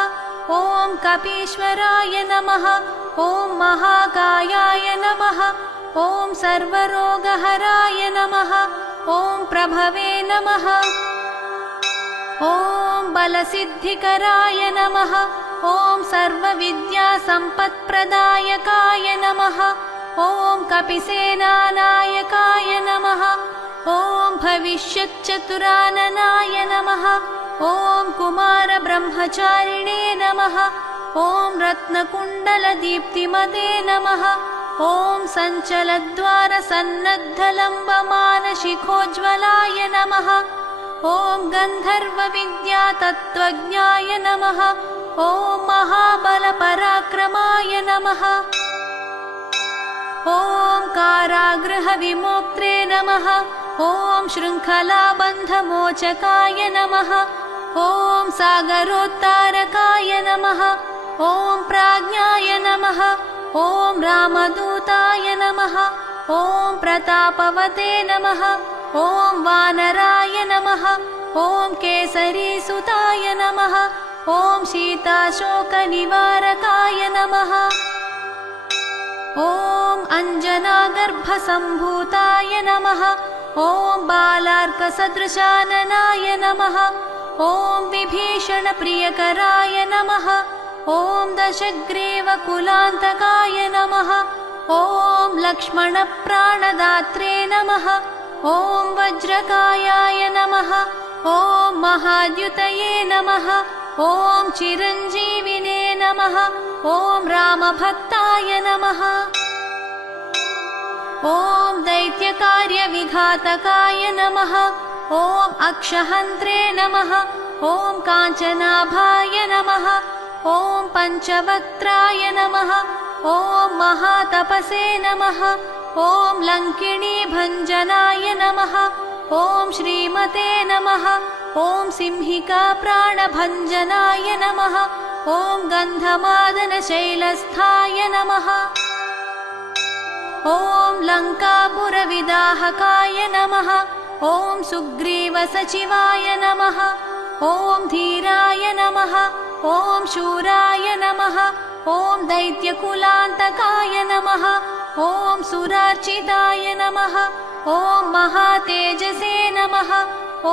ఓం కపీశ్వరాయ నమః ఓం మహాకాయాయ నమః ఓం సర్వరోగహరాయ నమః ఓం ప్రభవే నమః ఓం బలసిద్ధికరాయ నమః ఓం సర్వవిద్యాసంపత్ప్రదాయకాయ నమః ఓం కపిసేనానాయకాయ నమః ఓం భవిష్యచ్చతురాననాయ నమః ఓం కుమారబ్రహ్మచారిణే నమః ఓం రత్నకుండలదీప్తిమతే నమః ఓం సంచలద్వారసన్నద్ధలంబమానశిఖోజ్వలాయ నమః ఓం గంధర్వవిద్యాతత్త్వజ్ఞాయ నమః ఓం మహాబలపరాక్రమాయ నమః ॐ कारागृहविमोक्त्रे नमः ॐ शृङ्खलाबन्धमोचकाय नमः ॐ सागरोत्तारकाय नमः ॐ प्राज्ञाय नमः ॐ रामदूताय नमः ॐ प्रतापवते नमः ॐ वानराय नमः ॐ केसरीसुताय नमः ॐ सीताशोकनिवारकाय नमः ॐ अञ्जनागर्भसम्भूताय नमः ॐ बालार्कसदृशाननाय नमः ॐ विभीषणप्रियकराय नमः ॐ दशग्रीवकुलान्तकाय नमः ॐ लक्ष्मणप्राणदात्रे नमः ॐ वज्रकायाय नमः ॐ महाद्युतये नमः ॐ चिरञ्जीविने नमः ॐ रामभक्ताय नमः ॐ दैत्यकार्यविघातकाय नमः ॐ अक्षहन्त्रे नमः ॐ काञ्चनाभाय नमः ॐ पञ्चवक्त्राय नमः ॐ महातपसे नमः ॐ लङ्किणीभञ्जनाय नमः ॐ श्रीमते नमः ॐ सिंहिकाप्राणभञ्जनाय नमः ॐ गन्धमादनशैलस्थाय नमः ॐ लङ्कापुरविदाहकाय नमः ॐ सुग्रीवसचिवाय नमः ॐ धीराय नमः ॐ शूराय नमः ॐ दैत्यकुलान्तकाय नमः ॐ सुरार्चिताय नमः ॐ महातेजसे नमः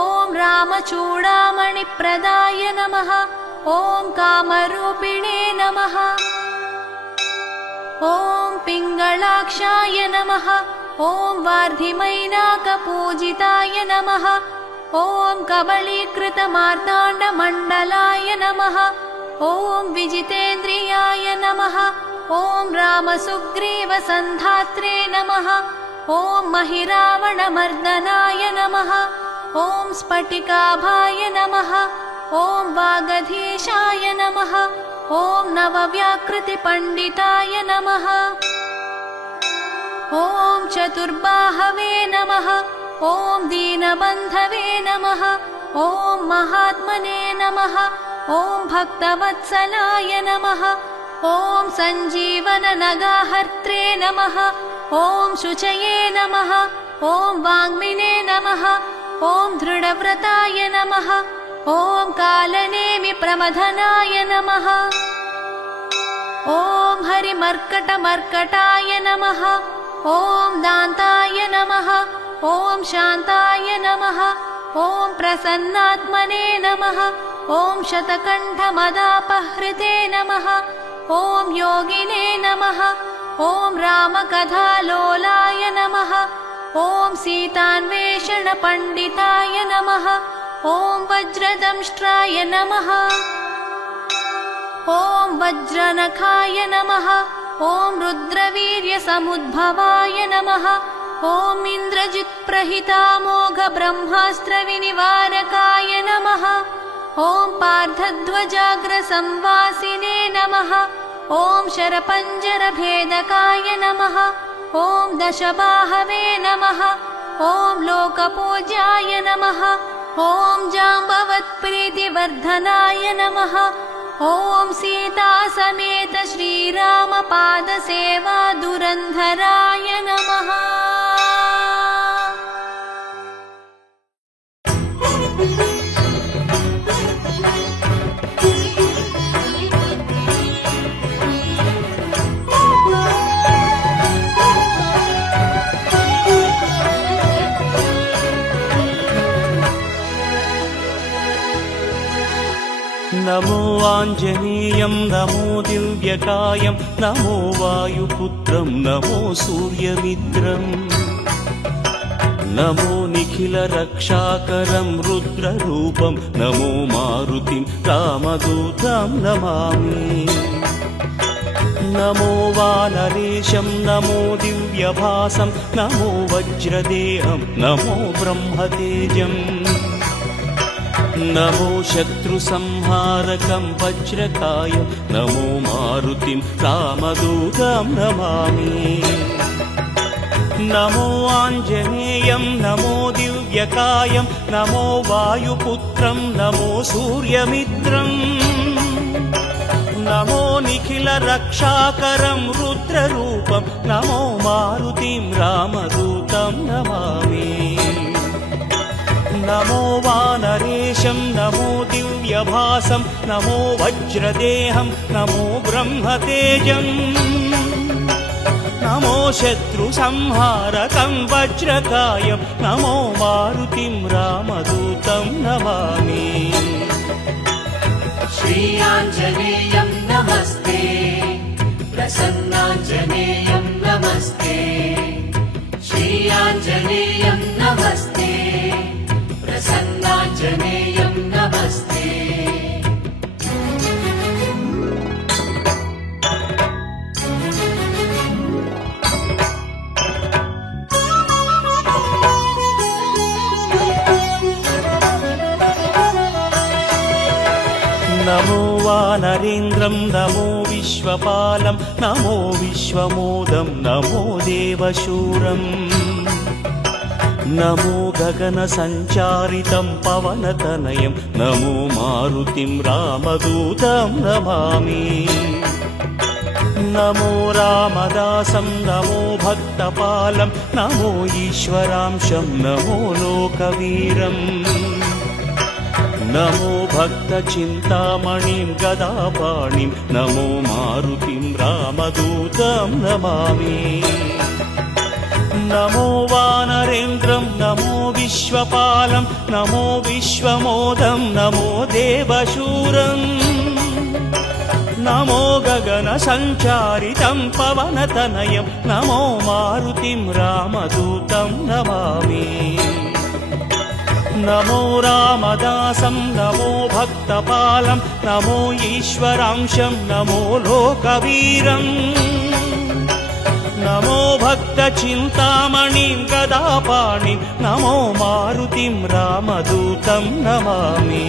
ॐ रामचूडामणिप्रदाय नमः ॐ कामरूपिणे नमः ॐ पिङ्गलाक्षाय नमः ॐ वार्धिमैनाकपूजिताय नमः ॐ कबलीकृतमार्ताण्डमण्डलाय नमः ॐ विजितेन्द्रियाय नमः ॐ रामसुग्रीवसन्धात्रे नमः ॐ महिरावणमर्दनाय नमः ॐ स्फटिकाभाय नमः ॐ वागधीशाय नमः ॐ नवव्याकृतिपण्डिताय नमः ॐ चतुर्बाहवे नमः ॐ दीनबन्धवे नमः ॐ महात्मने नमः ॐ भक्तवत्सलाय नमः ॐ सञ्जीवननगाहर्त्रे नमः ॐ शुचये नमः ॐ वाङ्मिने नमः ॐ दृढव्रताय नमः ॐ कालनेमिप्रमथनाय नमः ॐ हरिमर्कटमर्कटाय नमः ॐ दान्ताय नमः ॐ शान्ताय नमः ॐ प्रसन्नात्मने नमः ॐ शतकण्ठमदापहृते नमः ॐ योगिने नमः ॐ रामकथालोलाय नमः ॐ सीतान्वेषणपण्डिताय नमः ॐ वज्रदंष्ट्राय नमः ॐ वज्रनखाय नमः ॐ रुद्रवीर्यसमुद्भवाय नमः ॐ इन्द्रजित्प्रहितामोघब्रह्मास्त्रविनिवारकाय नमः ॐ पार्थध्वजाग्रसंवासिने नमः ॐ शरपञ्जरभेदकाय नमः ॐ दशबाहवे नमः ॐ लोकपूज्याय नमः ॐ जाम्बवत्प्रीतिवर्धनाय नमः ॐ सीतासमेत श्रीरामपादसेवा दुरन्धराय नमः नमो आञ्जनेयं नमो दिव्यकायं नमो वायुपुत्रं नमो सूर्यमित्रम् नमो निखिलरक्षाकरं रुद्ररूपं नमो मारुतिं रामदूतं नमामि नमो वानरेशं नमो दिव्यभासं नमो वज्रदेहं नमो ब्रह्मतेजम् नमो शत्रुसंहारकं वज्रकाय नमो मारुतिं रामदूतं नमामि నమో ఆంజనేయం నమో దివ్యకాయం నమో వాయుపుత్రం నమో సూర్యమిత్రం నమో నిఖిల రక్షాకరం రుద్రరూపం నమో మారుతిం రామదూతం నమామి నమో వానరేశం నమో దివ్యభాసం నమో వజ్రదేహం నమో బ్రహ్మతేజం నమో శత్రు సంహారకం వజ్రకాయం నమో మారుతిం రామదూతం నమామి श्रीयाञ्जनेयं नमस्ते प्रसन्नाञ्जनेयं नमस्ते श्रीयाञ्जनेयं नमस्ते प्रसन्नाञ्जनेयं नमस्ते నమో వానరేంద్రం నమో విశ్వపాలం నమో విశ్వమోదం నమో దేవశూరం నమో గగన సంచారితం పవనతనయం నమో మారుతిం రామదూతం నమామి నమో రామదాసం నమో భక్తపాలం నమో ఈశ్వరాంశం నమో లోకవీరం నమో భక్త చింతామణిం గదాపాణిం నమో మారుతిం రామదూతం నమామి నమో వానరేంద్రం నమో విశ్వపాలం నమో విశ్వమోదం నమో దేవశూరం నమో గగన సంచారితం పవనతనయం నమో మారుతిం రామదూతం నమామి నమో రామదాసం నమో భక్తపాలం నమో ఈశ్వరాంశం నమో లోకవీరం నమో భక్త చింతామణిం గదాపాణిం నమో మారుతిం రామదూతం నమామి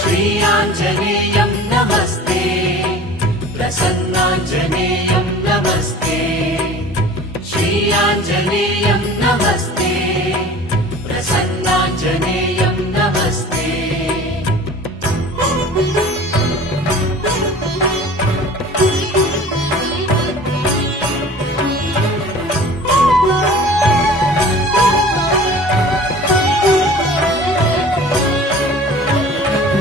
श्रीयाञ्जनेयं नमस्ते प्रसन्नाञ्जनेयं नमस्ते श्रीयाञ्जनेयं नमस्ते प्रसन्नाञ्जनेयं नमस्ते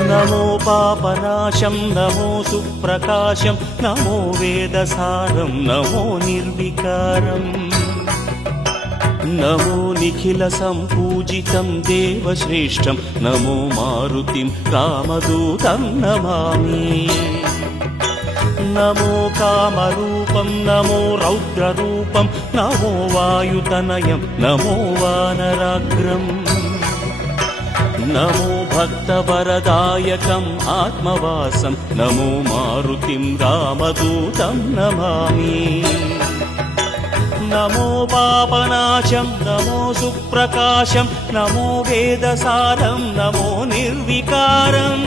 నమో పాపనాశం నమో సుప్రకాశం నమో వేదసారం నమో నిర్వికారం నమో నిఖిల సంపూజితం దేవశ్రేష్టం నమో మారుతిం రామదూతం నమామి నమో కామరూపం నమో రౌద్రరూపం నమో వాయుతనయం నమో వానరాగ్రం నమో భక్తవరదాయకం ఆత్మవాసం నమో మారుతిం రామదూతం నమామి నమో పాపనాశం నమో సుప్రకాశం నమో వేదసారం నమో నిర్వికారం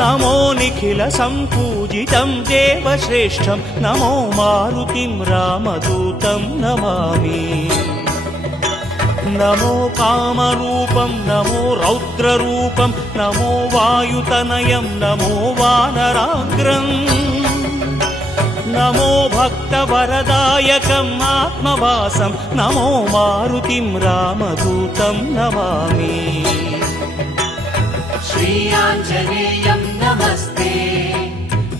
నమో నిఖిల సంపూజితం దేవశ్రేష్టం నమో మారుతిం రామదూతం నమామి నమో కామరూపం నమో రౌద్రరూపం నమో వాయుతనయం నమో వానరాగ్రం నమో భక్తవరదాయకం ఆత్మవాసం నమో మారుతిం రామదూతం నమామి श्रीयाञ्जनेयं नमस्ते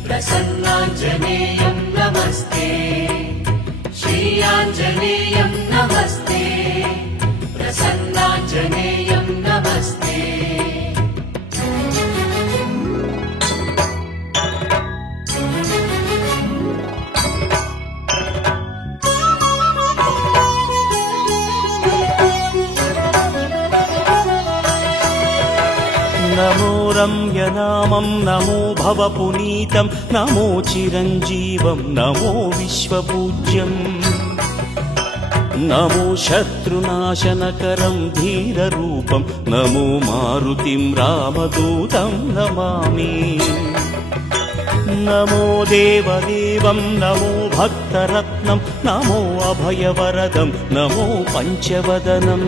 प्रसन्नाञ्जनेयं नमस्ते श्रीयाञ्जनेयं नमस्ते प्रसन्नाञ्जनेयं नमस्ते నమో రమ్యనామం నమో భవపునీతం నమో చిరంజీవం నమో విశ్వపూజ్యం నమో శత్రునాశనకరం ధీరరూపం నమో మారుతిం రామదూతం నమామి నమో దేవదేవం నమో భక్తరత్నం భక్తరత్నం నమో అభయవరదం నమో పంచవదనం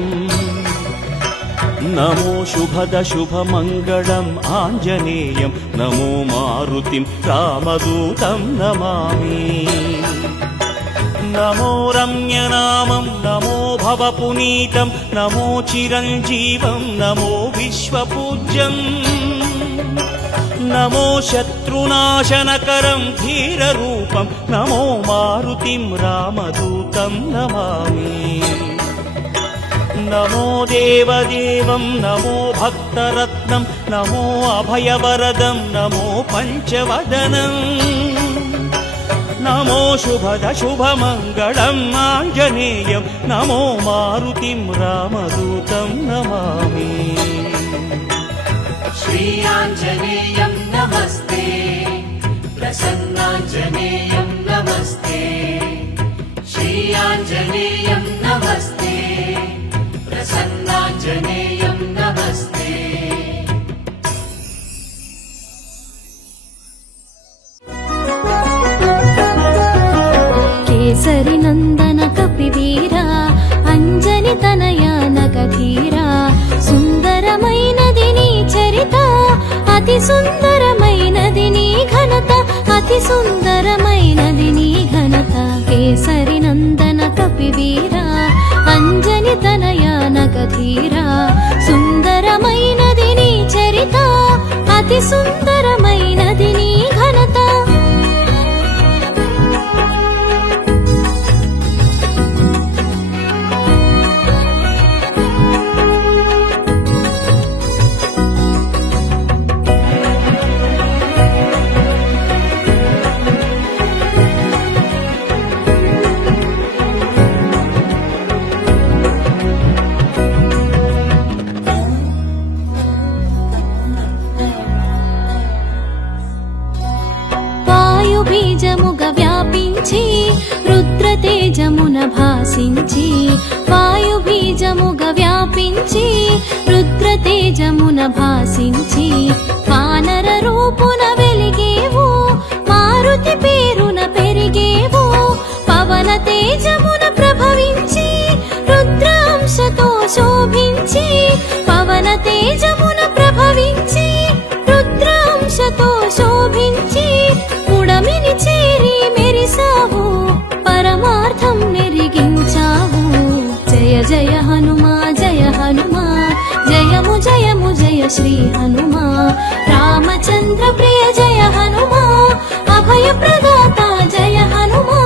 నమో శుభద శుభమంగళం ఆంజనేయం నమో మారుతిం రామదూతం నమామి నమో రమ్యనామం నమో భవపునీతం నమో చిరంజీవం నమో విశ్వపూజ్యం నమో శత్రునాశనకరం ధీరరూపం నమో మారుతిం రామదూతం నమామి నమో దేవదేవం నమో భక్తరత్నం నమో అభయవరదం నమో పంచవదనం నమో శుభద శుభమంగళం ఆంజనేయం నమో మారుతిం రామదూతం నమామి श्री आञ्जनेयं नमस्ते प्रसन्नाञ्जनेयं नमस्ते श्री आञ्जनेयं नमस्ते प्रसन्नाञ्जनेयं नमस्ते కేసరి నందన కపివీరా అంజని తనయ నగధీరా సుందరమైనది నీ చరిత అతి సుందరమైనది నీ ఘనత అతి సుందరమైనది నీ ఘనత కేసరి నందన కపివీరా అంజని తనయ నగధీరా సుందరమైనది నీ చరిత అతి సుందరమైనది నీ ఘనత బీజముగ వ్యాపించి రుద్రతేజమున భాసించి వాయు బీజముగ వ్యాపించి రుద్రతేజమున భాసించి వానర రూపున వెలిగేవు మారుతి పేరున పెరిగేవు పవన తేజమున ప్రభవించి రుద్రాంశతో శోభించి పవన తేజమున ప్రభవించి రుద్రాంశతో శోభించి పుడమిని చేరి మెరిసావు పరమార్థం నెరిగించావు జయ జయ హనుమా జయము జయము జయ శ్రీ హనుమా రామచంద్ర ప్రియ జయ హనుమా అభయ ప్రదాత జయ హనుమా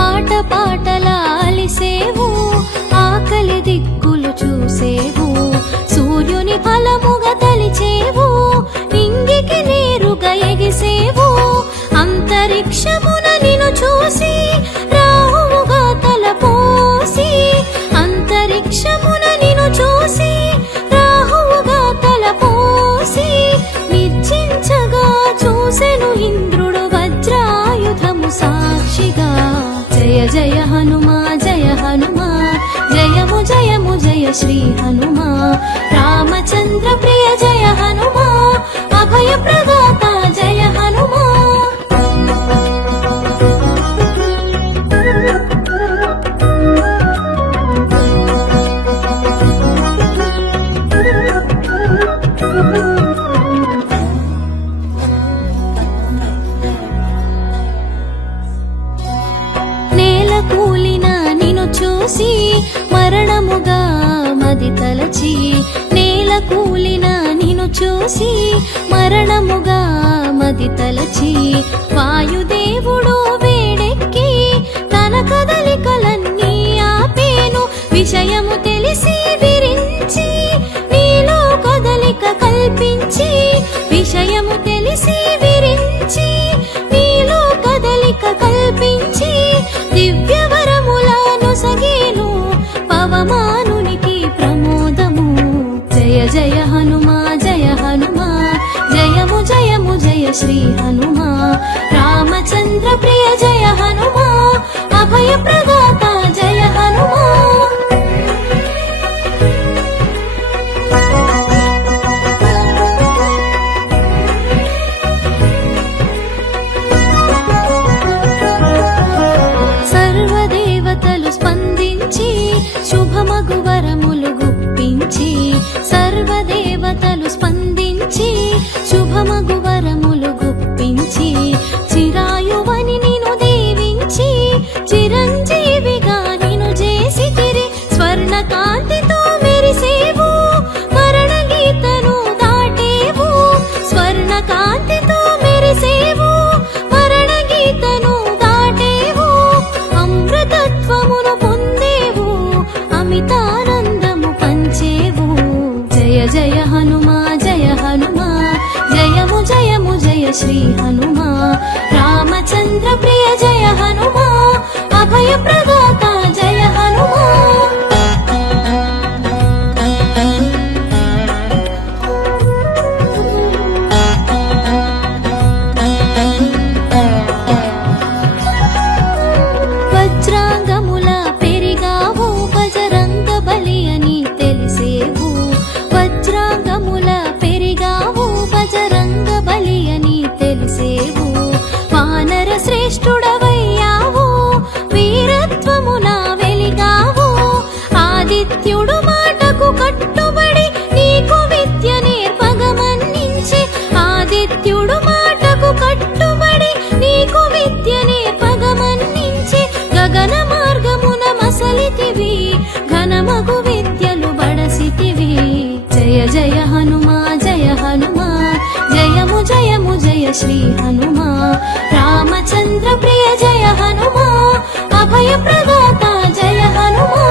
ఆట పాటల అలిసేవు ఆకలి దిక్కులు చూసేవు సూర్యుని ఫలముగా తలిచేవు ఇంగికి నేరుగా ఎగిసేవు అంతరిక్షమున నిన్ను చూసి రాహువుగా తలపోసి అంతరిక్షమున నిన్ను చూసి రాహువుగా తలపోసి నిర్చించగా చూసెను ఇంద్రుడు వజ్రాయుధము సాక్షిగా జయ జయ హనుమా జయము జయ శ్రీ హనుమా రామచంద్ర ప్రియ జయ హనుమా అభయ ప్రదాత జయ హనుమా చూసి మరణముగా మది తలచి నేల కూలిన నిన్ను చూసి మరణముగా మది తలచి వాయుదేవుడు వేడెక్కి తన కదలికలన్నీ ఆపేను విషయము తెలిసి విరించి నీలో కదలిక కల్పించి విషయము తెలిసి విరించి నీలో కదలిక కల్పించి అవమానునికి ప్రమోదము. జయ జయ హనుమా జయ హనుమా, జయము జయము జయ శ్రీ హనుమా. రామచంద్ర ప్రియ జయ హనుమా, అభయ ప్రదాత జయ హనుమా. సర్వదేవతలు స్పందించి శుభమగు వరములు గుప్పించి, సర్వదేవతలు స్పందించి శుభమగు వరములు గుప్పించి, చిరాయువని నిను దీవించి చిరంజీవిగా నిను చేసితిరి. స్వర్ణ కాంతితో మెరిసేవు, మరణ గీతను దాటేవు. స్వర్ణ కాంతితో మెరిసేవు, మరణ గీతను దాటేవు. అమృతత్వమును పొందేవు, అమితానందము పంచేవు. జయ జయ హనుమా జయ హనుమా, జయము జయము జయ శ్రీ హనుమా. రామచంద్ర ప్రియ జయ హనుమా, అభయ ప్రదాత జయ హనుమా. వజ్రాంగముల పెరిగావు, బజరంగ బలి అని తెలిసేవు. వజ్రాంగముల పెరిగావు, బజరంగ బలి అని తెలిసేవు. వానర శ్రేష్ఠుడవయ్యావు, వీరత్వమున వెలిగావు. ఆదిత్యుడు మాటకు కట్టుబడి నీకు విద్య నేర్పగమన్నించి, ఆదిత్యుడు మాటకు కట్టుబడి నీకు విద్య నేర్పగమన్నించి, గగన మార్గమున మసలితివి, ఘనమగు విద్యలు బడసితివి. జయ జయ హనుమా జయ హనుమా, జయము జయము జయ శ్రీ హనుమా. రామచంద్ర ప్రియ జయ హనుమా, అభయ ప్రదాత జయ హనుమా.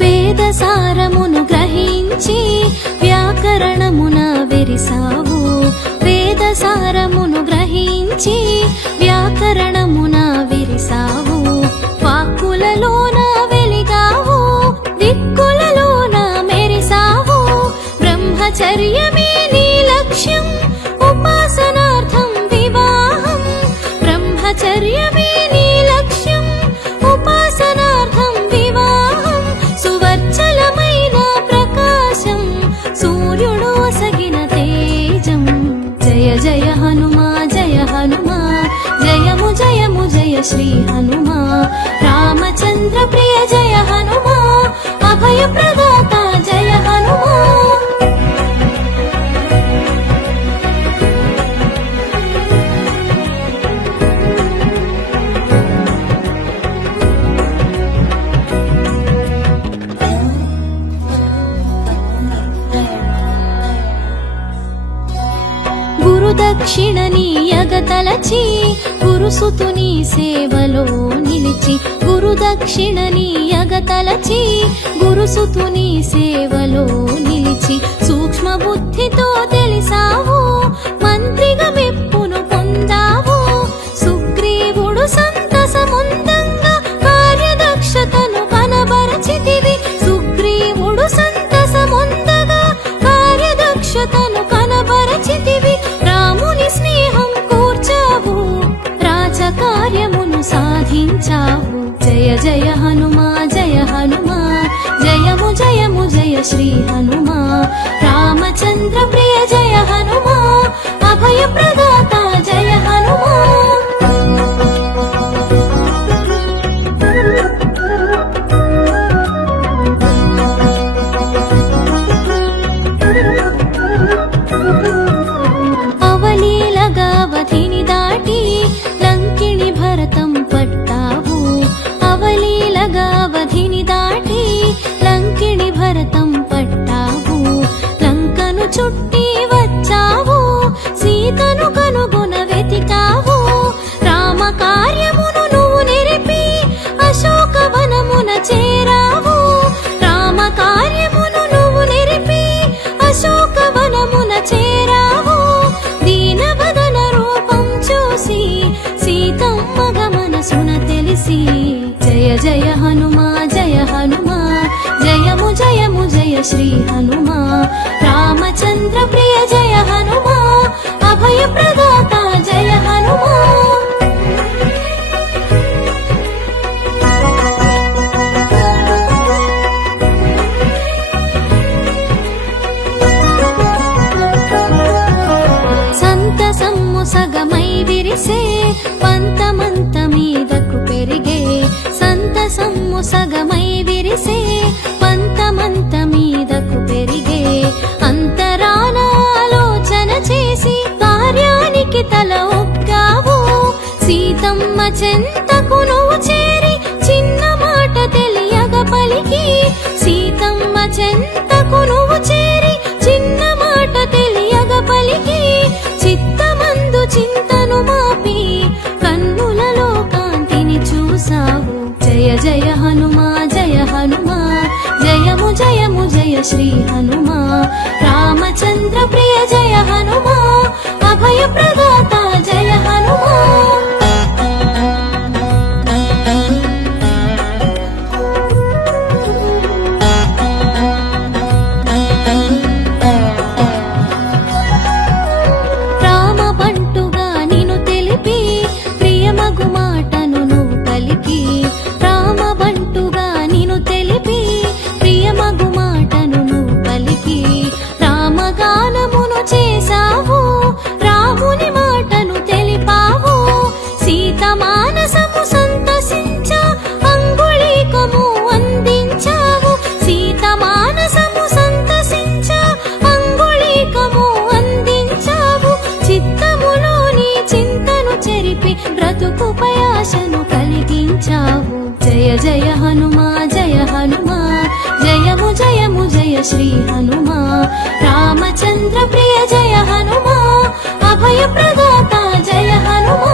వేదసారమును గ్రహించి వ్యాకరణమున విరిసావు. వేదసారమును గ్రహించి వ్యాకరణమున విరిసావు. వాక్కులలోన వెలిగావు, దిక్కులలోన మెరిసావు. బ్రహ్మచర్యమే నీ లక్ష్యం, ఉపాసనార్థం వివాహం. బ్రహ్మచర్యమే నీ లక్ష్యం, ఉపాసనార్థం వివాహం. సువర్చలమైన ప్రకాశం, సూర్యుడు ఒసగిన తేజం. జయ జయ హనుమా జయ హనుమా, జయము జయము జయ శ్రీ హనుమా. రామచంద్ర ప్రియ జయ హనుమా, అభయ ప్రదాత జయ హనుమా. గురుదక్షిణనీయగ తలచి గురుసుతుని సేవలో నిలిచి, గురుదక్షిణనీయగ తలచి గురుసుతుని సేవలో నిలిచి. సూక్ష్మ బుద్ధితో తెలిసావు, మంత్రిగా మెప్పును పొందావు. సుగ్రీవుడు సంతసముందంగా కార్యదక్షతను కనబరచితివి. సుగ్రీవుడు సంతసముందగా కార్యదక్షతను కనబరచితివి. రాముని స్నేహం కూర్చావు, రాజకార్యమును సాధించావు. జయ జయ హనుమా జయ హనుమా, జయము జయము జయ శ్రీ హనుమా. రామచంద్ర ప్రియ జయ హనుమా, అభయ ప్రదాత జయ హనుమా. అవలీలగావధిని దాటి లంకిణి భరతం పట్టావు. అవలీలగావధిని దాటి లంకిణి భరతం పట్టావు. లంకను చుట్టి వచ్చావు, సీతను కనుగొన వెతికావు. రామ కార్యమును నువ్వు నిరిపి అశోకవనమున చేరావు. రామ కార్యమును నువ్వు నిరిపి జయ హనుమా జయ హనుమా జయము జయము జయ శ్రీ హనుమా రామచంద్ర ప్రియ జయ హనుమా అభయ ప్రదాత జయ హనుమా సంతసమ్ము సగమై విరిసే పంతమంత మీదకు పెరిగే సంతసమ్ము సగమై విరిసే పంతమంత మీదకు పెరిగే అంతరాన ఆలోచన చేసి కార్యానికి తల ఒగ్గావు సీతమ్మ చెంతకు నువ్వు చేరి చిన్న మాట తెలియగ పలికి సీతమ్మ చెంతకు నువ్వు చేరి చిన్న మాట తెలియగ పలికి చిత్తమందు చింతను మాపి కన్నులలో కాంతిని చూసావు జయ జయ హనుమా జయ హనుమా జయము జయము జయ శ్రీ హనుమా రామచంద్ర ప్రియ జయ హనుమా అభయ ప్రదాత జయ హనుమా రామబంటుగా నిన్ను తెలిపి ప్రియమగు మాటను నువ్వు పలికి రామబంటుగా నిన్ను తెలిపి ప్రియమగు మాటను నువ్వు పలికి రామగానమును చేసావు రాముని మాటను తెలిపావు సీత మానసము సంతసించ అంగుళీకము అందించావు సీత మానసము సంతసించ అంగుళీకము అందించావు చిత్తములోని చింతను చెరిపి బ్రతుకు పయాశను కలిగించావు జయ జయ హనుమా జయ హనుమా జయము జయము జయ శ్రీ హనుమా రామచంద్ర ప్రియ జయ హనుమా అభయ ప్రదాత జయ హనుమా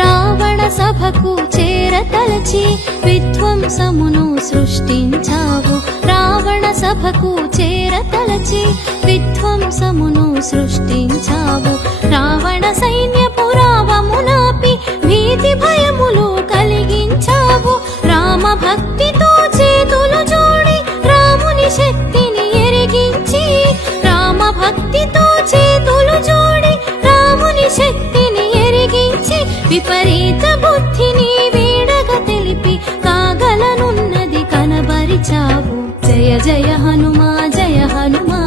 రావణ సభకు చేరతలచి విధ్వంసమును సృష్టించావు రావణ సభకు చేరతలచి విధ్వంసమును సృష్టించావు రావణ సైన్యపు రావమునాపి భీతి భయములు కలిగించావు రామ భక్తితో చేతులు జోడి రాముని శక్తిని ఎరిగించి రామ భక్తితో చేతులు జోడి రాముని శక్తిని ఎరిగించి విపరీత బుద్ధిని వీడగ తెలిపి కాగలనున్నది కనబరిచావు జయ జయ హనుమా జయ హనుమా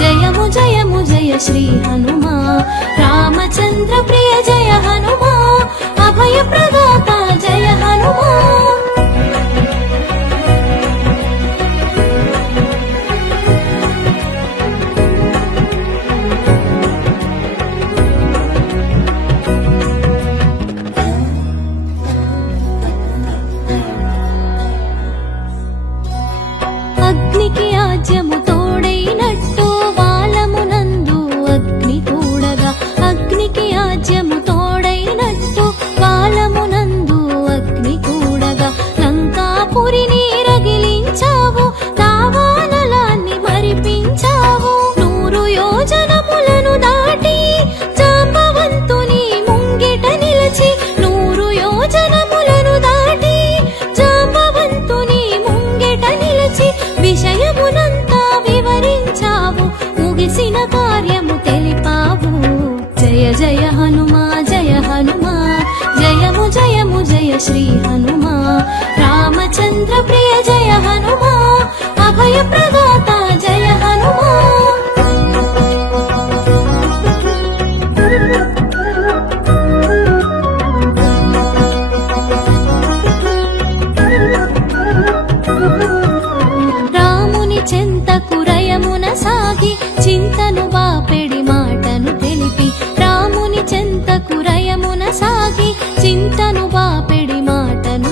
జయము జయము జయ శ్రీ హనుమా రామచంద్ర ప్రియ జయ హనుమా అభయ ప్రదాత జయ హనుమా అగ్నికి ఆజ్యము తోడైనట్టు వాలమునందు అగ్ని కూడగా అగ్నికి ఆజ్యము తోడైనట్టు వాలమునందు అగ్ని కూడగా లంకాపురిని రగిలించావు దావానలాన్ని మరిపించావు 100 యోజనములను దాటి జాంబవంతుని ముంగిట నిలిచి 100 యోజనములను దాటి జాంబవంతుని ముంగిట నిలిచి విషయమునంతా వివరించావు ముగిసిన కార్యము తెలిపావు జయ జయ హనుమా జయ హనుమా జయము జయము జయ శ్రీ హనుమా రామచంద్ర ప్రియ జయ హనుమా అభయ ప్రదాత జయ హనుమా రాముని చెంతకు రయమున సాగి చింతను బాపెడి మాటను తెలిపి రాముని చెంతకు రయమున సాగి చింతను బాపెడి మాటను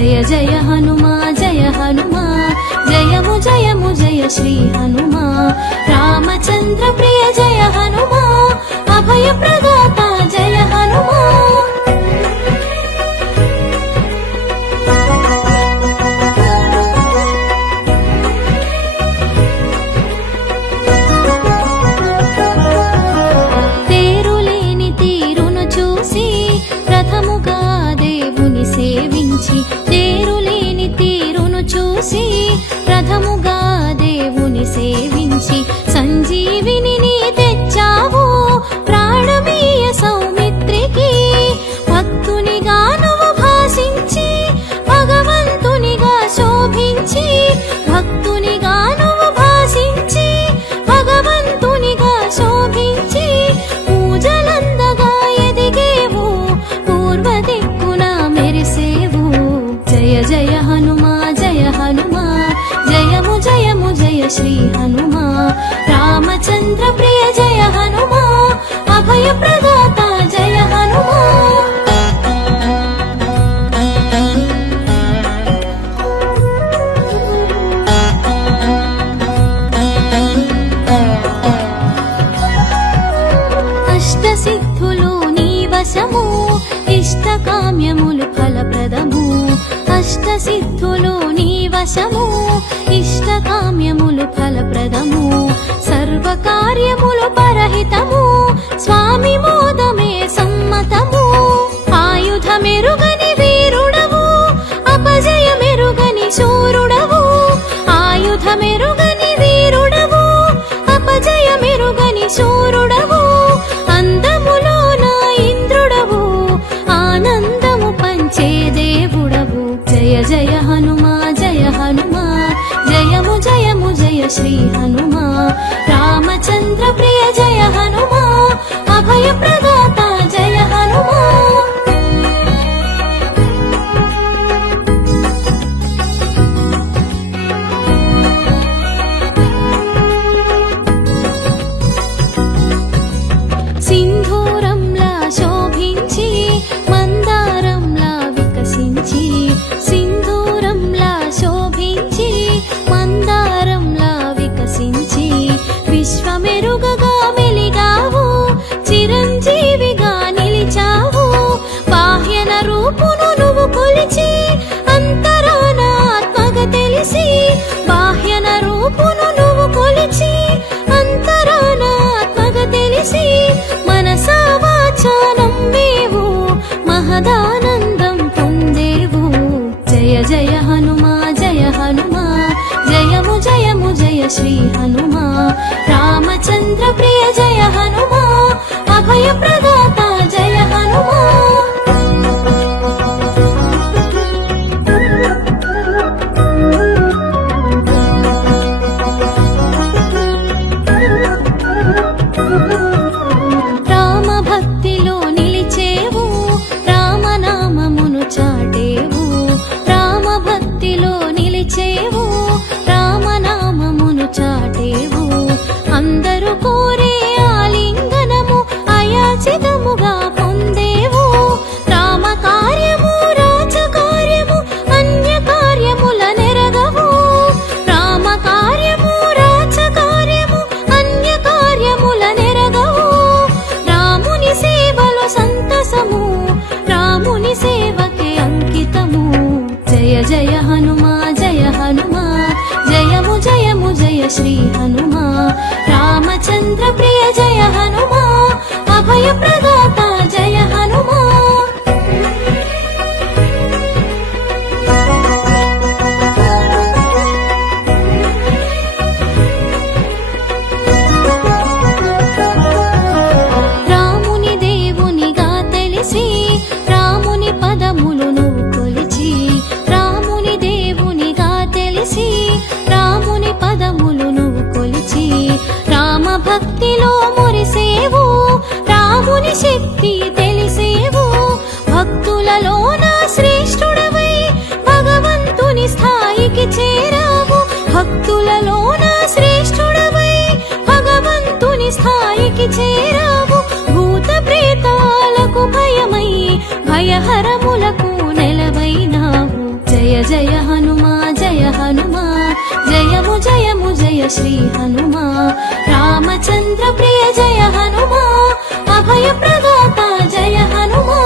జయ జయ హనుమా జయ హనుమా జయము జయము జయ శ్రీ హనుమా రామచంద్ర ప్రియ జయ హనుమా అభయ ప్రదాత జయ హనుమా తేరులేని తీరును చూసి ప్రథముగా దేవుని సేవించి సంజీవిని నీ తెచ్చావు ప్రాణమీయ సౌమిత్రికి భక్తునిగా నువ్వు భాషించి భగవంతునిగా శోభించి భక్తునిగా నువ్వు భాషించి భగవంతునిగా శోభించి పూజలందగా ఎదిగేవు పూర్వదిక్కున మెరిసేవు జయ జయ హనుమా జయ హనుమా జయము జయము జయ శ్రీ హనుమా రామచంద్ర ప్రియ జయ హనుమా అభయ ప్రదాత జయ హనుమా అష్టసిద్ధులు నీ వశము ఇష్టకామ్యములు ఫలప్రదము అష్టసిద్ధులు నీ వశము ఇష్టకామ్యములు ఫలప్రదము సర్వకార్యములు పరహితము స్వామి మోదమే సమ్మతము ఆయుధమెరుగని వీరుడవు అపజయమెరుగని శూరుడవు ఆయుధమెరుగని వీరుడవు అపజయమెరుగని శూరుడవు అందములో నా ఇంద్రుడవు ఆనందము పంచే దేవుడవు జయ జయ హనుమా జయ హనుమా జయము జయము జయ శ్రీ హనుమా రామచంద్ర ప్రియ జయ హనుమా అభయ ప్రదాత జయ హనుమా సింధూరంలా శోభించి మందారంలా వికసించి సింధూరంలా శోభించి మందారంలా వికసించి విశ్వమెరుగగా మెలిగావు చిరంజీవిగా నిలిచావు బాహ్యన రూపును నువ్వు కొలిచి అంతరాన ఆత్మగా తెలిసి బాహ్యన రూపును నువ్వు కొలిచి అంతరాన ఆత్మగా తెలిసి మనసా వాచా నమ్మేవు మహదానందం పొందేవు జయ జయ హనుమా జయ హనుమా జయము జయము జయ శ్రీ హనుమా రామచంద్ర ప్రియ జయ హనుమా అభయ ప్రదాత జయ హనుమా రామ భక్తిలో నిలిచేవు రామనామమును చాటేవు రామ భక్తిలో నిలిచేవు రామనామమును చాటేవు అందరూ కోరే ఆలింగనము అయాచితముగా పొందేవు రామ కార్యము రాజకార్యము అన్య కార్యముల నెరగవు రామ కార్యము రాజకార్యము అన్య కార్యముల నెరగవు రాముని సేవలో సంతసము రాముని సేవకే అంకితము జయ జయ హనుమా జయ హనుమా జయము జయము జయ శ్రీ హనుమా రామచంద్ర ప్రియ జయ హనుమా అభయ ప్రదాత జయ హనుమా రాముని దేవునిగా తెలిసి రాముని పదములు నువ్వు కొలిచి రాముని దేవునిగా తెలిసి రాముని పదములు నువ్వు కొలిచి రామ భక్తిలో మురిసేవు రాముని శక్తి తెలిసేవు భక్తులలో నా శ్రేష్ఠుడవై భగవంతుని స్థాయికి చేరావు భక్తులలో నా శ్రేష్ఠుడవై భగవంతుని స్థాయికి చేరావు భూత ప్రేతాలకు భయమై భయహరములకు నెలవైనావు జయ హనుమా జయ హనుమా జయము జయము జయ శ్రీ హనుమా రామచంద్ర ప్రియ జయ హనుమా అభయ ప్రదాత జయ హనుమా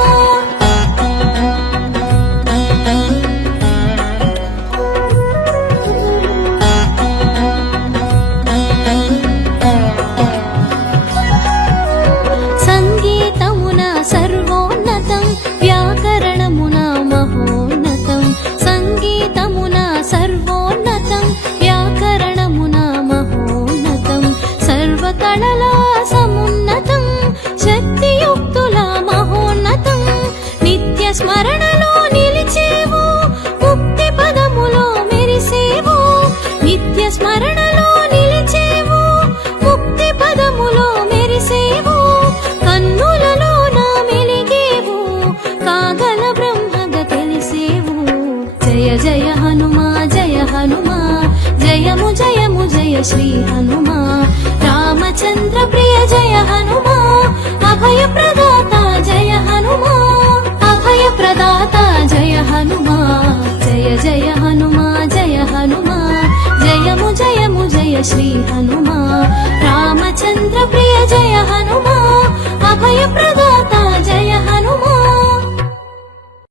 సంగీతమున సర్వోన్నతం వ్యాకరణమున మహోన్నతం సంగీతమున సర్వోన్నతం వ్యాకరణమున మహోన్నతం సర్వకళలా సమున్నతం శక్తియుక్తుల మహోన్నతం నిత్య స్మరణలో నిలిచేవు ముక్తి పదములో మెరిసేవు నిత్య స్మరణలో నిలిచేవు ముక్తి పదములో మెరిసేవు కన్నులలో నా మెలిగేవు కాగల బ్రహ్మగ తెలిసేవు జయ జయ హనుమా జయ హనుమా జయము జయము జయ శ్రీ హనుమా రామచంద్ర ప్రియ జయ హనుమా అభయ ప్రదాత జయ హనుమా అభయ ప్రదాత జయ హనుమా జయ జయ హనుమా జయ హనుమా జయము జయము జయ శ్రీ హనుమా